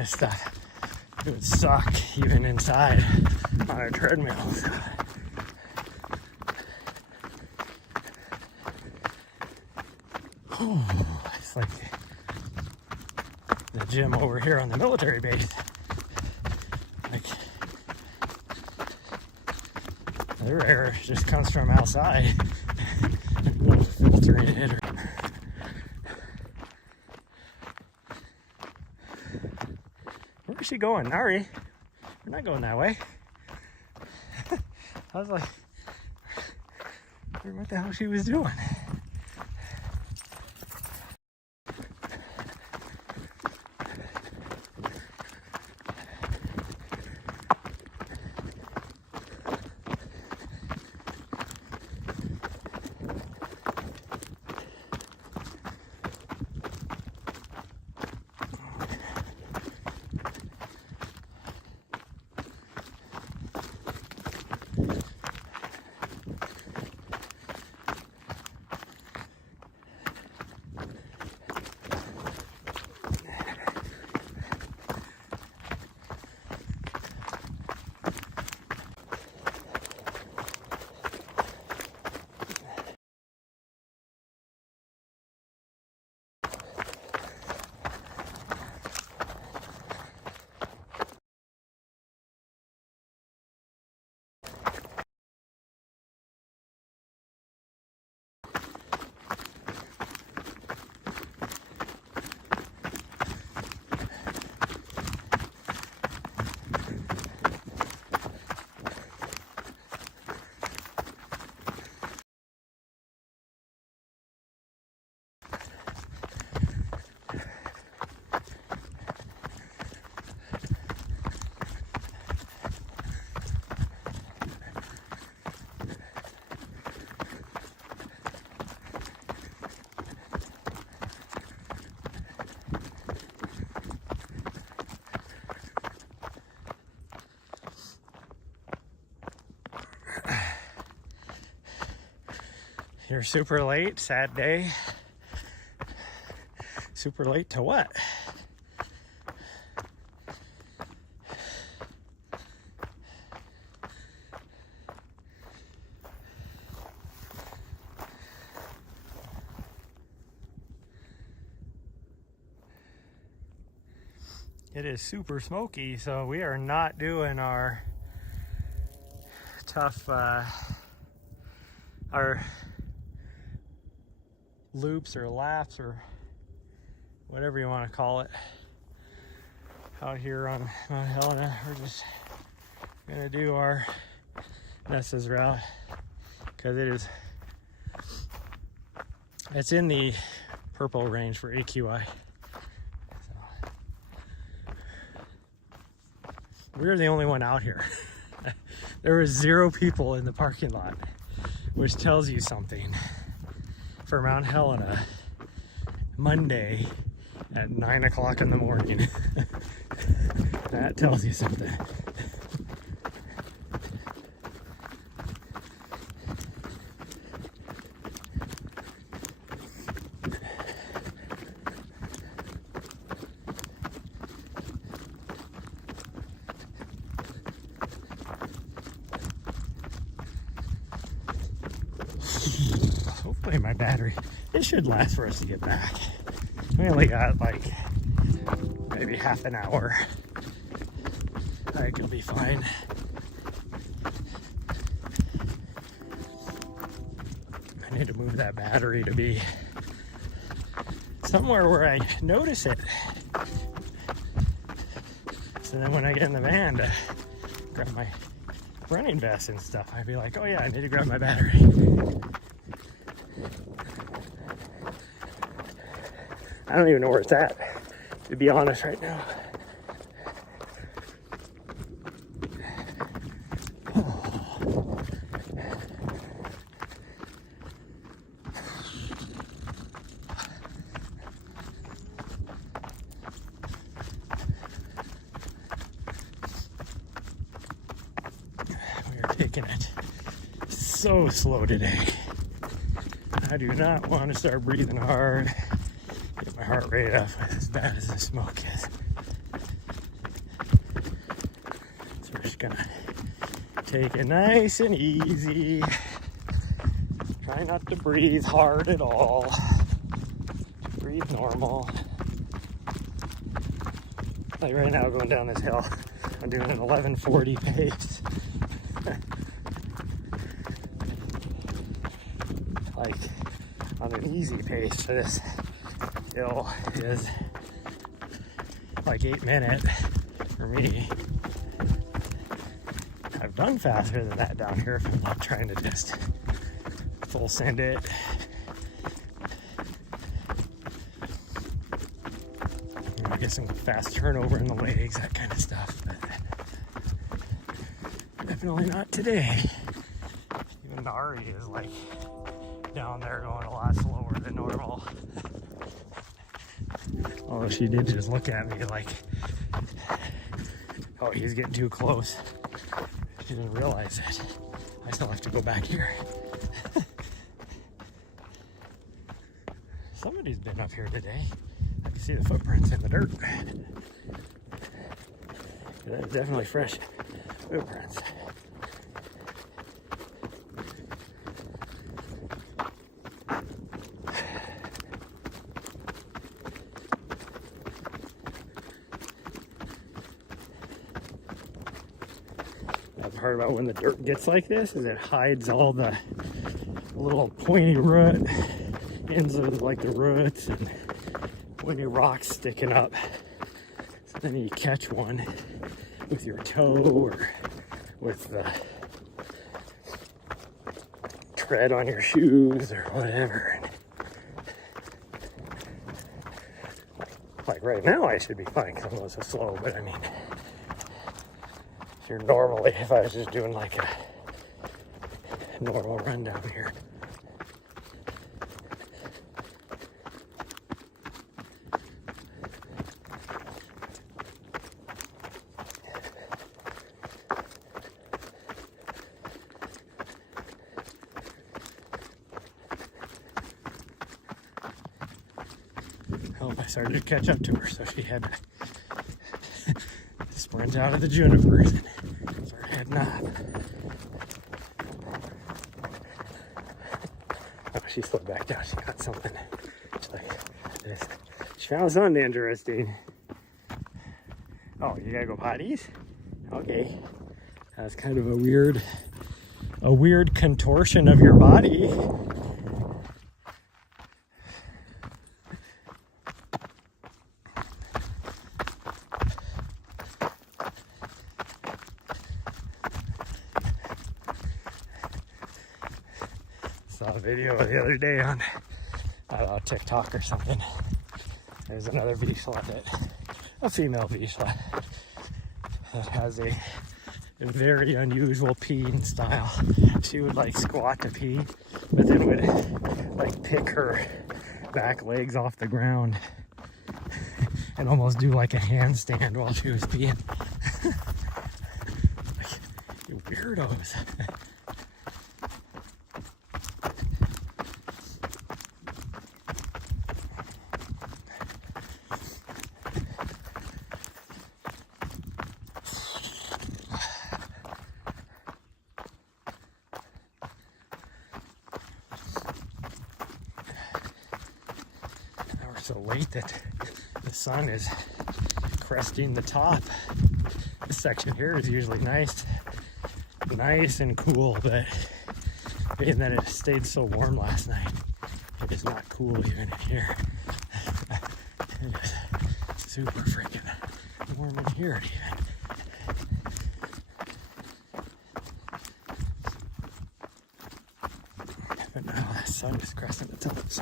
stuff. It would suck even inside on a treadmill. Oh, it's like the gym over here on the military base. Like their air just comes from outside, filtering it. Where's she going, Nari? We're not going that way. I was like, what the hell she was doing? You're super late, sad day. Super late to what? It is super smoky, so we are not doing our tough, our loops or laps or whatever you want to call it out here on Mount Helena. We're just gonna do our Nessa's route because it's in the purple range for AQI. So, we're the only one out here. There was 0 people in the parking lot, which tells you something. For Mount Helena, Monday at 9 o'clock in the morning. That tells you something. Hopefully my battery, it should last for us to get back. We only got like maybe half an hour. I think it'll be fine. I need to move that battery to be somewhere where I notice it. So then when I get in the van to grab my running vest and stuff, I'd be like, oh yeah, I need to grab my battery. I don't even know where it's at, to be honest right now. Taking it so slow today. I do not want to start breathing hard, get my heart rate up as bad as the smoke is. So we're just gonna take it nice and easy. Try not to breathe hard at all. Breathe normal. Like right now going down this hill, I'm doing an 11:40 pace. Like on an easy pace for this hill is like 8 minutes for me. I've done faster than that down here if I'm not trying to just full send it. You know, get some fast turnover in the legs, that kind of stuff, but definitely not today. Even Nari is like down there going a lot slower than normal. Although she did just look at me like, oh, he's getting too close. She didn't realize it. I still have to go back here. Somebody's been up here today. I can see the footprints in the dirt. That's definitely fresh footprints. Part about when the dirt gets like this is it hides all the little pointy root ends of like the roots and pointy rocks sticking up. So then you catch one with your toe or with the tread on your shoes or whatever. Like right now I should be fine because I'm going so slow, but I mean, normally if I was just doing like a normal run down here. Oh, I started to catch up to her, so she had to sprint out of the junipers and start heading up. Oh, she slowed back down. She got something. She's like this. She found something interesting. Oh, you gotta go potties? Okay. That's kind of a weird contortion of your body. Saw a video the other day on, I don't know, TikTok or something. There's another Vizsla, a female Vizsla, that has a very unusual peeing style. She would like squat to pee, but then would like pick her back legs off the ground and almost do like a handstand while she was peeing. Like, you weirdos. So late that the sun is cresting the top. This section here is usually nice and cool, but and then it stayed so warm last night. It is not cool even in here. It is super freaking warm in here even. But now the sun is cresting the top, so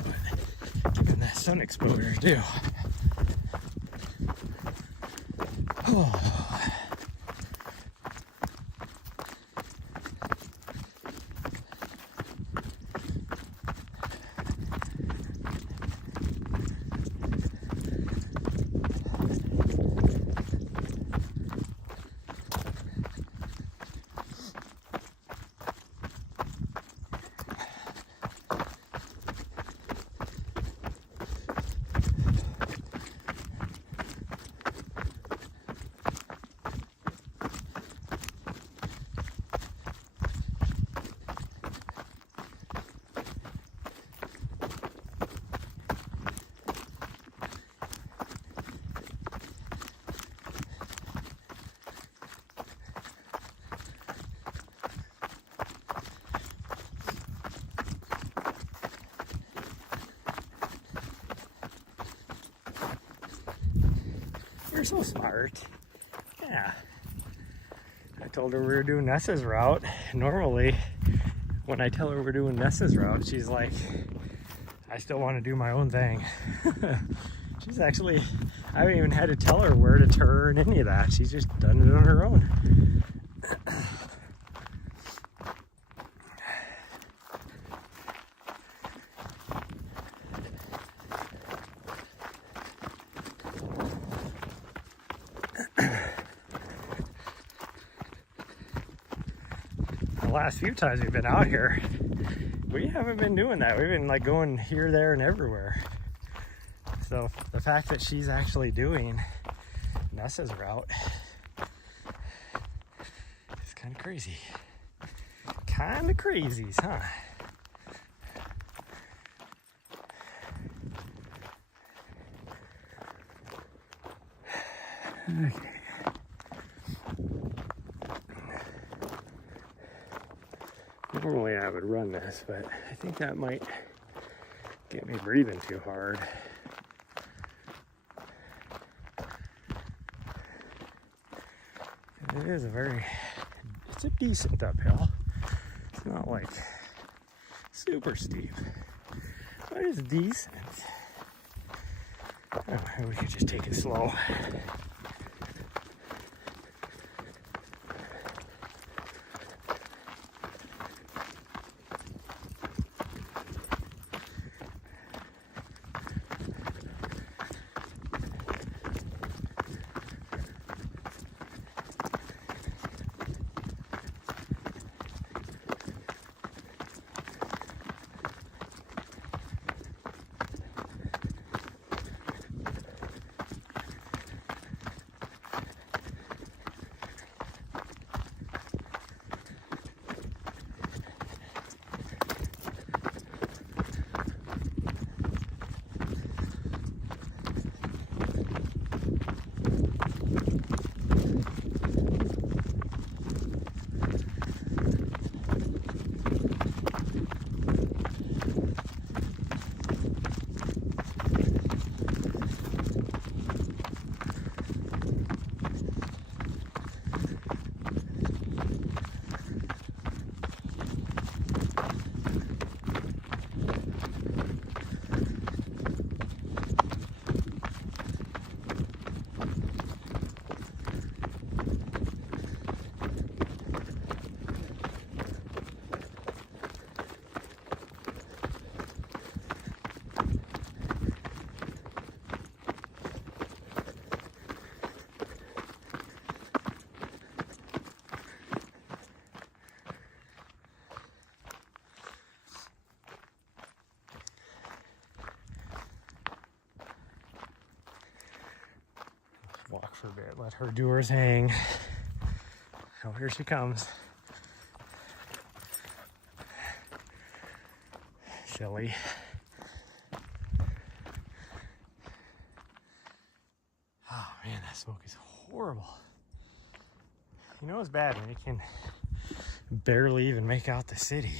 giving that sun exposure too. Oh. You're so smart. Yeah. I told her we were doing Nessa's route. Normally, when I tell her we're doing Nessa's route, she's like, I still want to do my own thing. She's actually, I haven't even had to tell her where to turn, any of that. She's just done it on her own. The last few times we've been out here, we haven't been doing that. We've been like going here, there, and everywhere. So the fact that she's actually doing Nessa's route is kind of crazy. Kind of crazies, huh? Okay. Normally I would run this, but I think that might get me breathing too hard. It is it's a decent uphill. It's not like super steep, but it's decent. Oh, maybe we could just take it slow. Walk for a bit, let her do her thing. Oh, here she comes. Silly. Oh man, that's smoke is horrible. You know it's bad when you can barely even make out the city.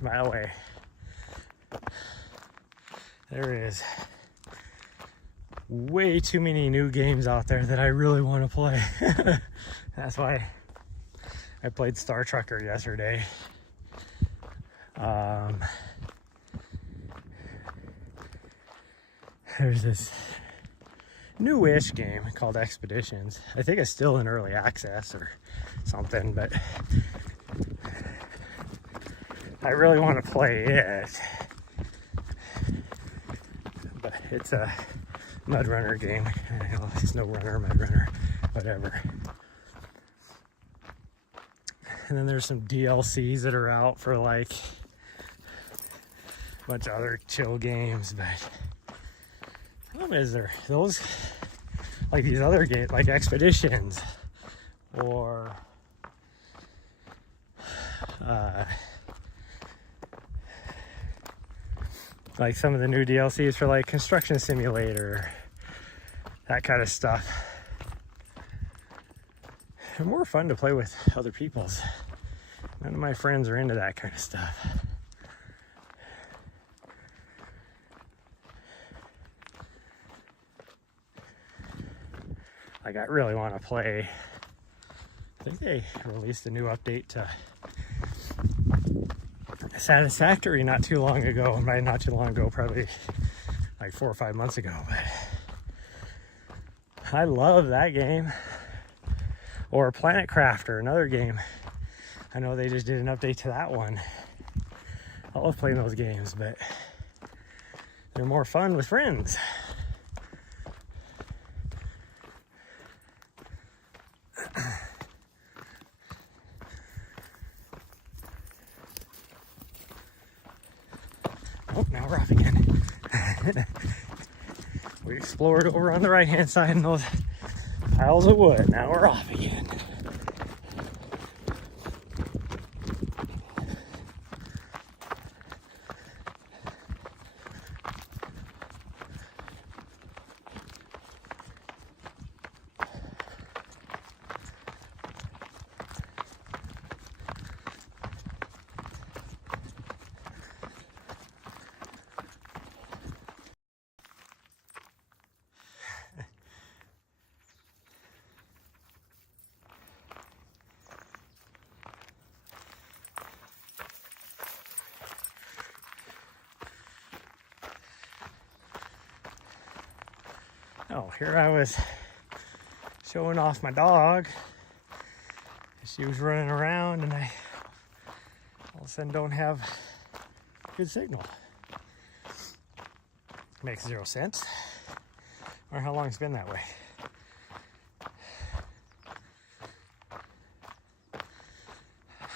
By the way, there is way too many new games out there that I really want to play. That's why I played Star Trekker yesterday. There's this newish game called Expeditions. I think it's still in early access or something, but I really want to play it. But it's a mud runner game. I know, snow runner, mud runner, whatever. And then there's some DLCs that are out for like a bunch of other chill games, but the problem is there those like these other games like Expeditions or like some of the new DLCs for like Construction Simulator, that kind of stuff. They're more fun to play with other people's. None of my friends are into that kind of stuff. Like I really want to play. I think they released a new update to Satisfactory not too long ago. Not too long ago, probably like 4 or 5 months ago. But I love that game. Or Planet Crafter, another game. I know they just did an update to that one. I love playing those games, but they're more fun with friends. Oh, now we're off again. We explored over on the right-hand side in those piles of wood. Now we're off again. Oh, here I was showing off my dog. She was running around and I all of a sudden don't have good signal. Makes 0 sense. Or how long it's been that way.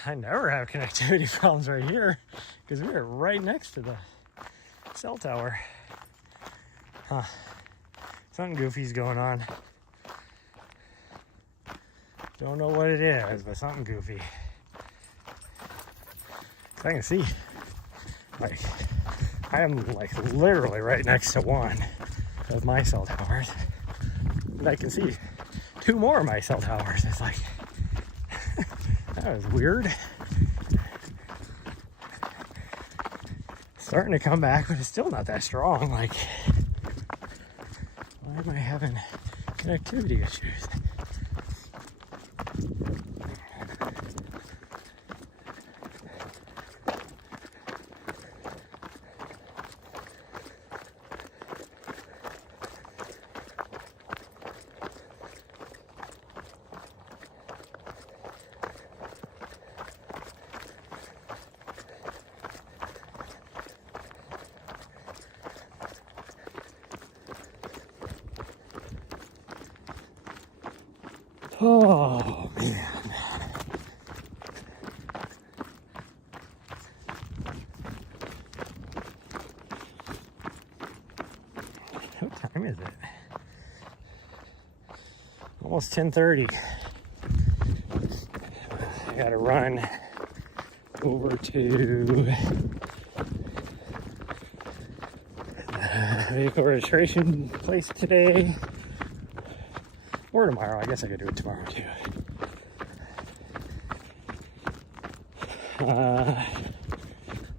I never have connectivity problems right here because we are right next to the cell tower. Huh. Something goofy's going on. Don't know what it is, but something goofy. So I can see, like, I am like literally right next to one of my cell towers. And I can see 2 more of my cell towers. It's like, that was weird. Starting to come back, but it's still not that strong. Like, why am I having connectivity issues? Oh, man. What time is it? Almost 10:30. I gotta run over to vehicle registration place today or tomorrow. I guess I could do it tomorrow too.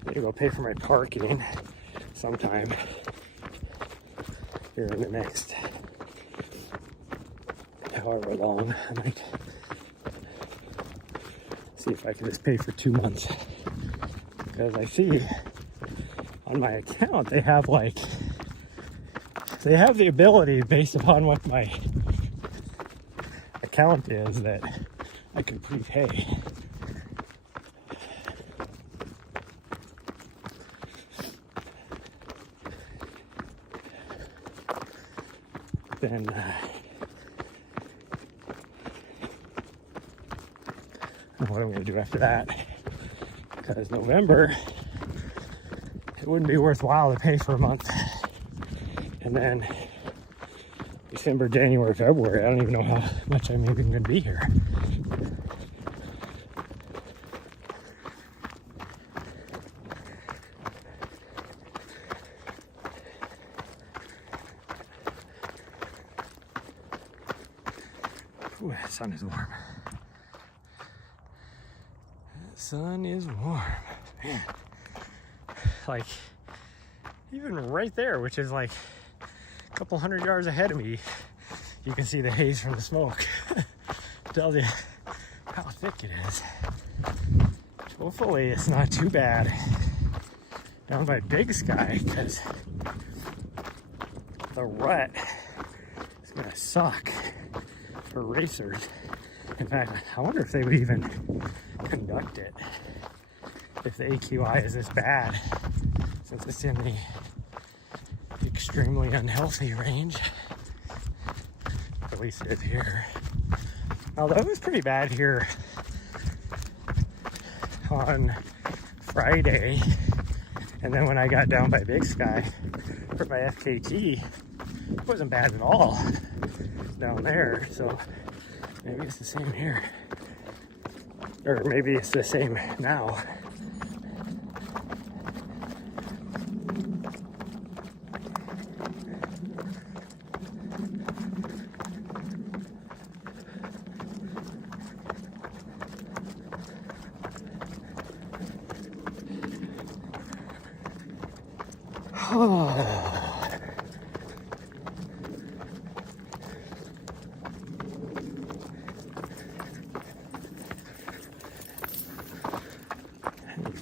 Need to go pay for my parking sometime here in the next however long. I might see if I can just pay for 2 months, because I see on my account they have the ability, based upon what my account is, that I can prepay. Then what I'm going to do after that, because November it wouldn't be worthwhile to pay for a month, and then December, January, February, I don't even know how much I'm even going to be here. Ooh, that sun is warm. That sun is warm, man. Like, even right there, which is like a couple 100 yards ahead of me, you can see the haze from the smoke. Tells you how thick it is. Hopefully it's not too bad down by Big Sky, because the rut is gonna suck for racers. In fact, I wonder if they would even conduct it if the AQI is this bad, since it's in the extremely unhealthy range. At least it is here. Although it was pretty bad here on Friday, and then when I got down by Big Sky for my FKT, it wasn't bad at all down there. So maybe it's the same here, or maybe it's the same now.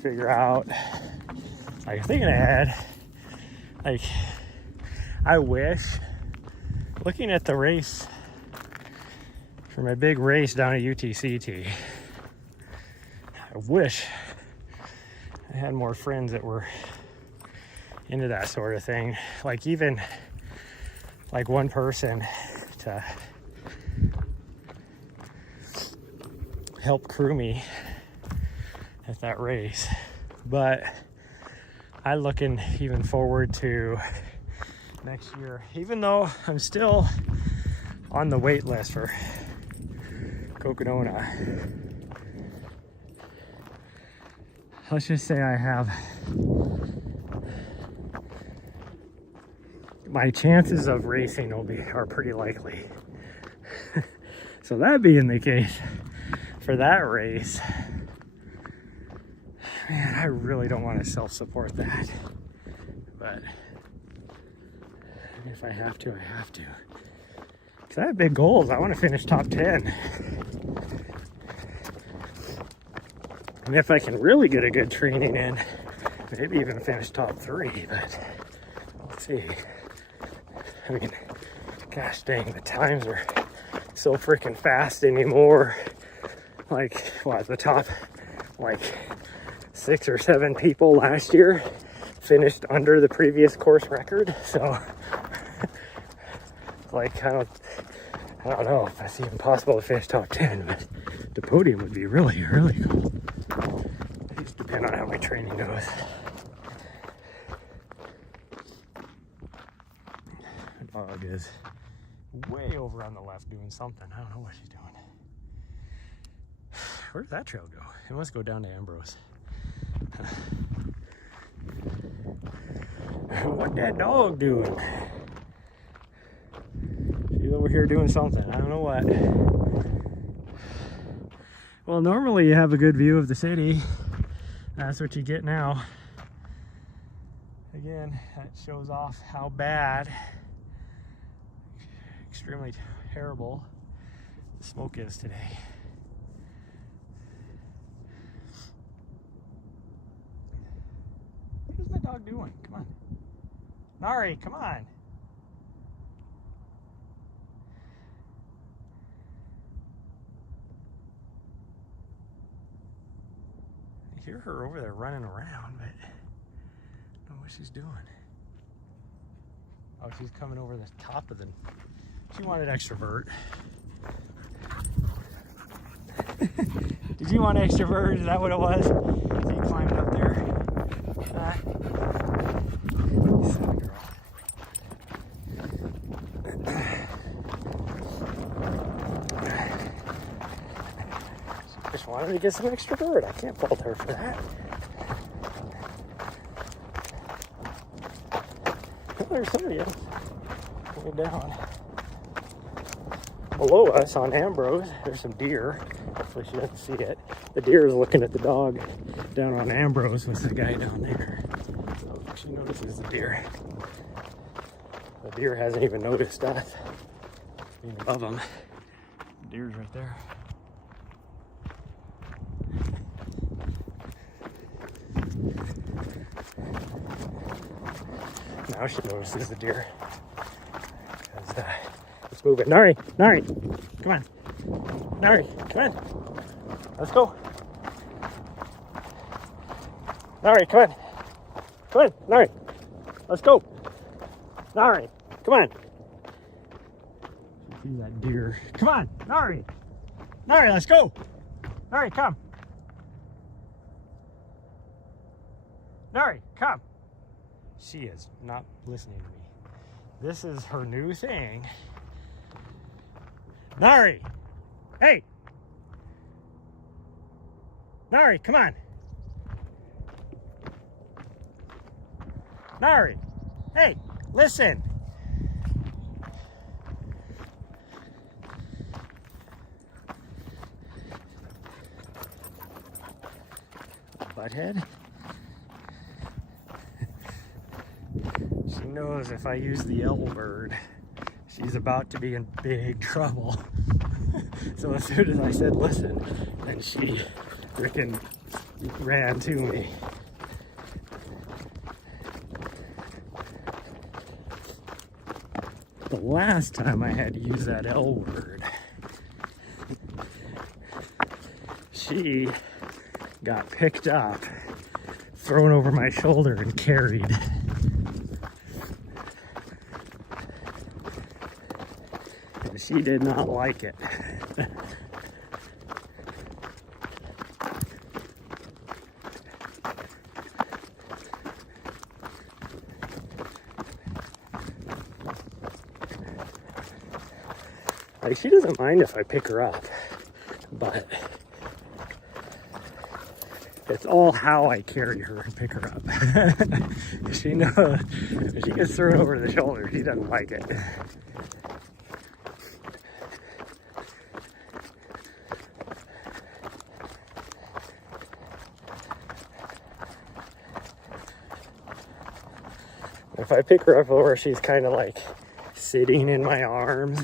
Figure out, like, thinking ahead, like, I wish, looking at the race for my big race down at UTCT, I wish I had more friends that were into that sort of thing. Like, even like one person to help crew me at that race. But I'm looking even forward to next year, even though I'm still on the wait list for Coconona. Let's just say I have, my chances of racing are pretty likely. So that being the case, for that race, man, I really don't want to self-support that, but if I have to, I have to. Because I have big goals. I want to finish top 10. And if I can really get a good training in, maybe even finish top 3, but let's see. I mean, gosh dang, the times are so freaking fast anymore. Like, what, the top, like, 6 or 7 people last year finished under the previous course record. So like, I don't know if it's even possible to finish top 10, but the podium would be really, really cool. It just depends on how my training goes. The dog is way over on the left doing something. I don't know what she's doing. Where did that trail go? It must go down to Ambrose. What that dog doing? She's over here doing something. I don't know what. Well, normally you have a good view of the city. That's what you get now. Again, that shows off how bad, extremely terrible the smoke is today. What is my dog doing? Come on. Nari, come on. I hear her over there running around, but I don't know what she's doing. Oh, she's coming over the top of the... She wanted extrovert. Did you want extrovert? Is that what it was? Is he climbing up there? Silly girl. She just wanted to get some extrovert. I can't fault her for that. Oh, there's somebody else going down. Below us on Ambrose, there's some deer. Hopefully she doesn't see it. The deer is looking at the dog down on Ambrose with the guy down there. So she notices the deer. The deer hasn't even noticed us being above them. The deer's right there. Now she notices the deer. Because it's moving. Nari, Nari, come on. Nari, come on. Let's go. Nari, come on. Come on, Nari. Let's go. Nari, come on. See that deer. Come on, Nari. Nari, let's go. Nari, come. Nari, come. She is not listening to me. This is her new thing. Nari! Hey! Nari, come on! Nari! Hey! Listen! Butthead? She knows if I use the L word, she's about to be in big trouble. So as soon as I said listen, then she freaking ran to me. The last time I had to use that L word, she got picked up, thrown over my shoulder, and carried. And she did not like it. Like, she doesn't mind if I pick her up, but it's all how I carry her and pick her up. She knows if she gets thrown over the shoulder, she doesn't like it. If I pick her up over, she's kind of like sitting in my arms.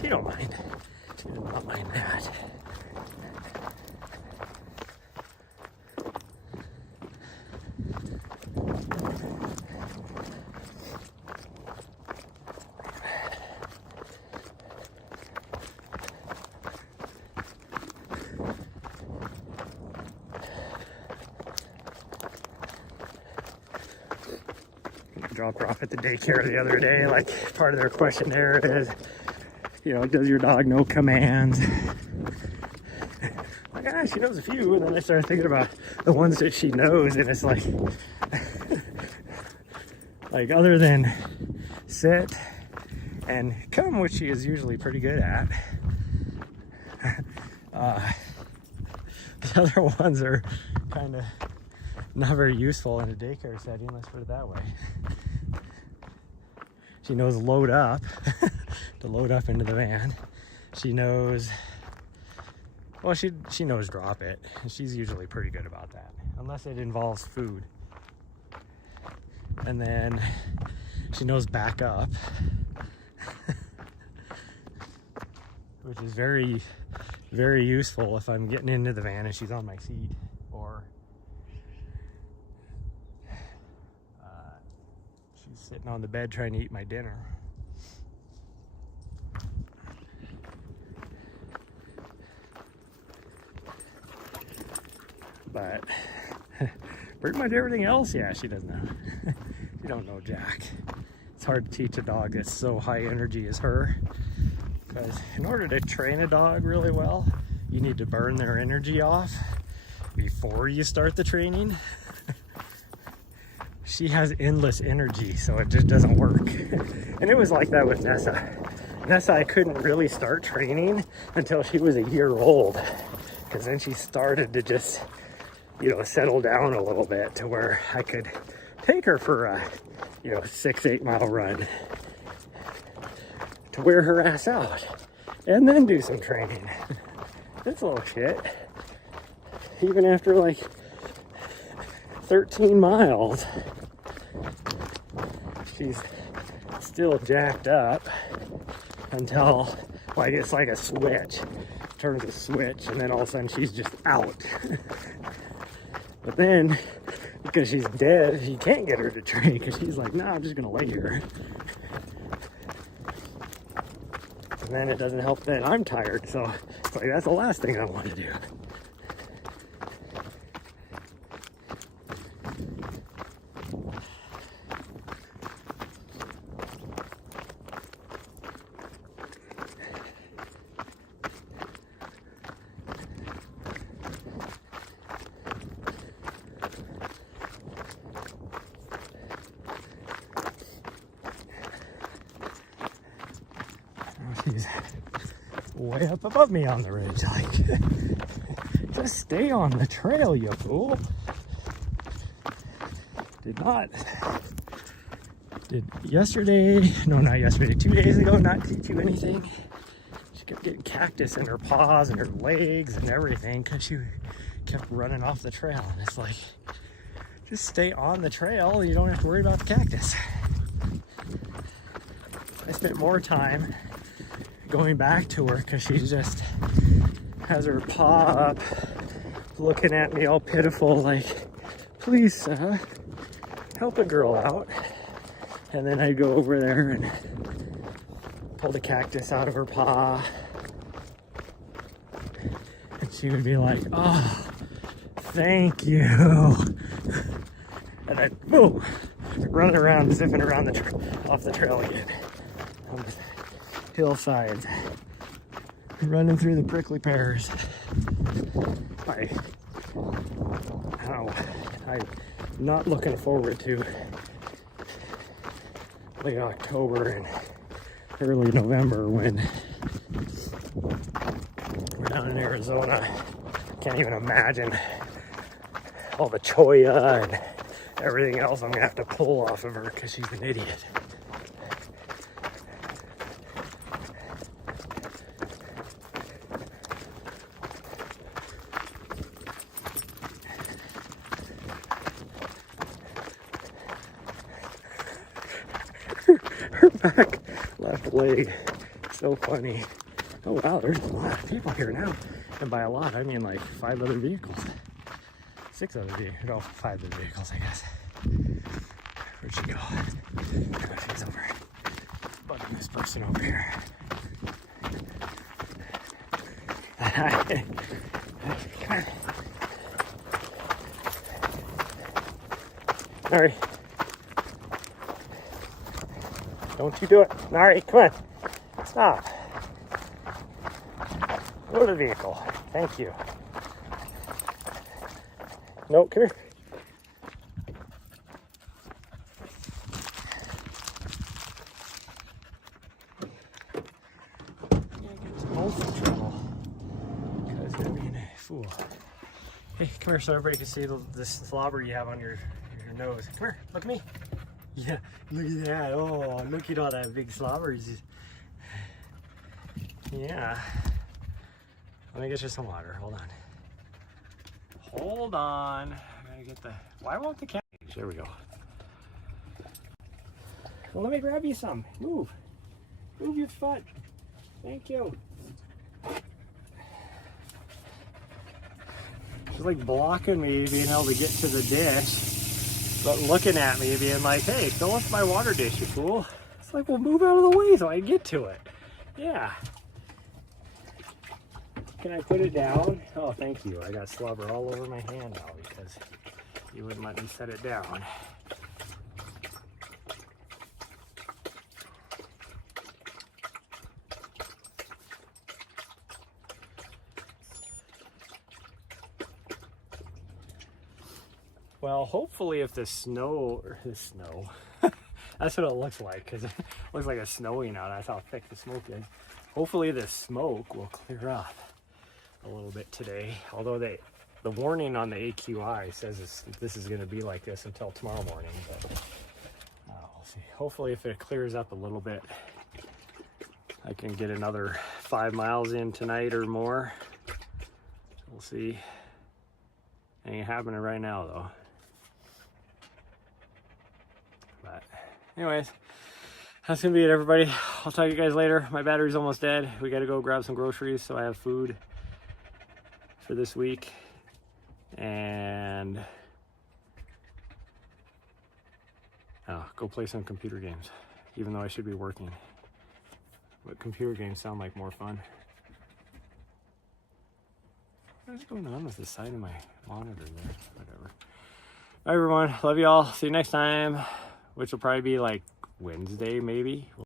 She don't mind. She does not mind that. Dropped her off at the daycare the other day. Like, part of their questionnaire is, you know, does your dog know commands? Like, ah, she knows a few. And then I started thinking about the ones that she knows, and it's like, like other than sit and come, which she is usually pretty good at, the other ones are kind of not very useful in a daycare setting, let's put it that way. She knows load up, to load up into the van. She knows, well, she knows drop it. And she's usually pretty good about that, unless it involves food. And then she knows back up, which is very, very useful if I'm getting into the van and she's on my seat, or she's sitting on the bed trying to eat my dinner. But pretty much everything else, yeah, she doesn't know. You don't know jack. It's hard to teach a dog that's so high energy as her, because in order to train a dog really well, you need to burn their energy off before you start the training. She has endless energy, so it just doesn't work. And it was like that with Nessa. Nessa, I couldn't really start training until she was a year old, because then she started to just, you know, settle down a little bit to where I could take her for a, you know, 6-8 mile run to wear her ass out and then do some training. This little shit, even after like 13 miles, she's still jacked up until, like, it's like a switch. Turns a switch and then all of a sudden she's just out. But then, because she's dead, you can't get her to train, because she's like, nah, I'm just gonna lay here. And then it doesn't help that I'm tired, so it's like, that's the last thing I want to do. She's way up above me on the ridge, like, just stay on the trail, you fool. Did yesterday, no, not yesterday, 2 days ago, not teach you anything. She kept getting cactus in her paws and her legs and everything because she kept running off the trail. And it's like, just stay on the trail, you don't have to worry about the cactus. I spent more time going back to her because she just has her paw up looking at me all pitiful, like, please, help a girl out. And then I'd go over there and pull the cactus out of her paw, and she would be like, oh, thank you. And then boom, running around, zipping around off the trail again on the hillsides, running through the prickly pears. I'm not looking forward to late October and early November when we're down in Arizona. Can't even imagine all the cholla and everything else I'm gonna have to pull off of her because she's an idiot. Her back left leg, so funny. Oh wow, there's a lot of people here now. And by a lot, I mean like 5 other vehicles. 6 other vehicles, no, 5 other vehicles, I guess. Where'd she go? Oh, she's over bugging this person over here. Come on. All right. Don't you do it. All right, come on. Stop. Go to the vehicle. Thank you. No, come here. Yeah, get some most trouble. Because they're being a fool. Hey, come here so everybody can see the slobber you have on your nose. Come here, look at me. Yeah, look at that. Oh, look at all that big slobber. Yeah. Let me get you some water. Hold on. Hold on. I gotta get the... Why won't the cat... There we go. Well, let me grab you some. Move. Move your foot. Thank you. She's like blocking me being able to get to the dish, but looking at me being like, hey, fill up my water dish, you fool. It's like, well, move out of the way so I can get to it. Yeah. Can I put it down? Oh, thank you. I got slobber all over my hand now because you wouldn't let me set it down. Well, hopefully if the snow, that's what it looks like, because it looks like it's snowing out. That's how thick the smoke is. Hopefully the smoke will clear up a little bit today. Although the warning on the AQI says this is going to be like this until tomorrow morning. But we'll see. Hopefully if it clears up a little bit, I can get another 5 miles in tonight or more. We'll see. Ain't happening right now though. But anyways, that's gonna be it, everybody. I'll talk to you guys later. My battery's almost dead. We gotta go grab some groceries so I have food for this week. And go play some computer games, even though I should be working. But computer games sound like more fun. What's going on with the side of my monitor there? Whatever. All right, everyone. Love you all. See you next time, which will probably be like Wednesday, maybe.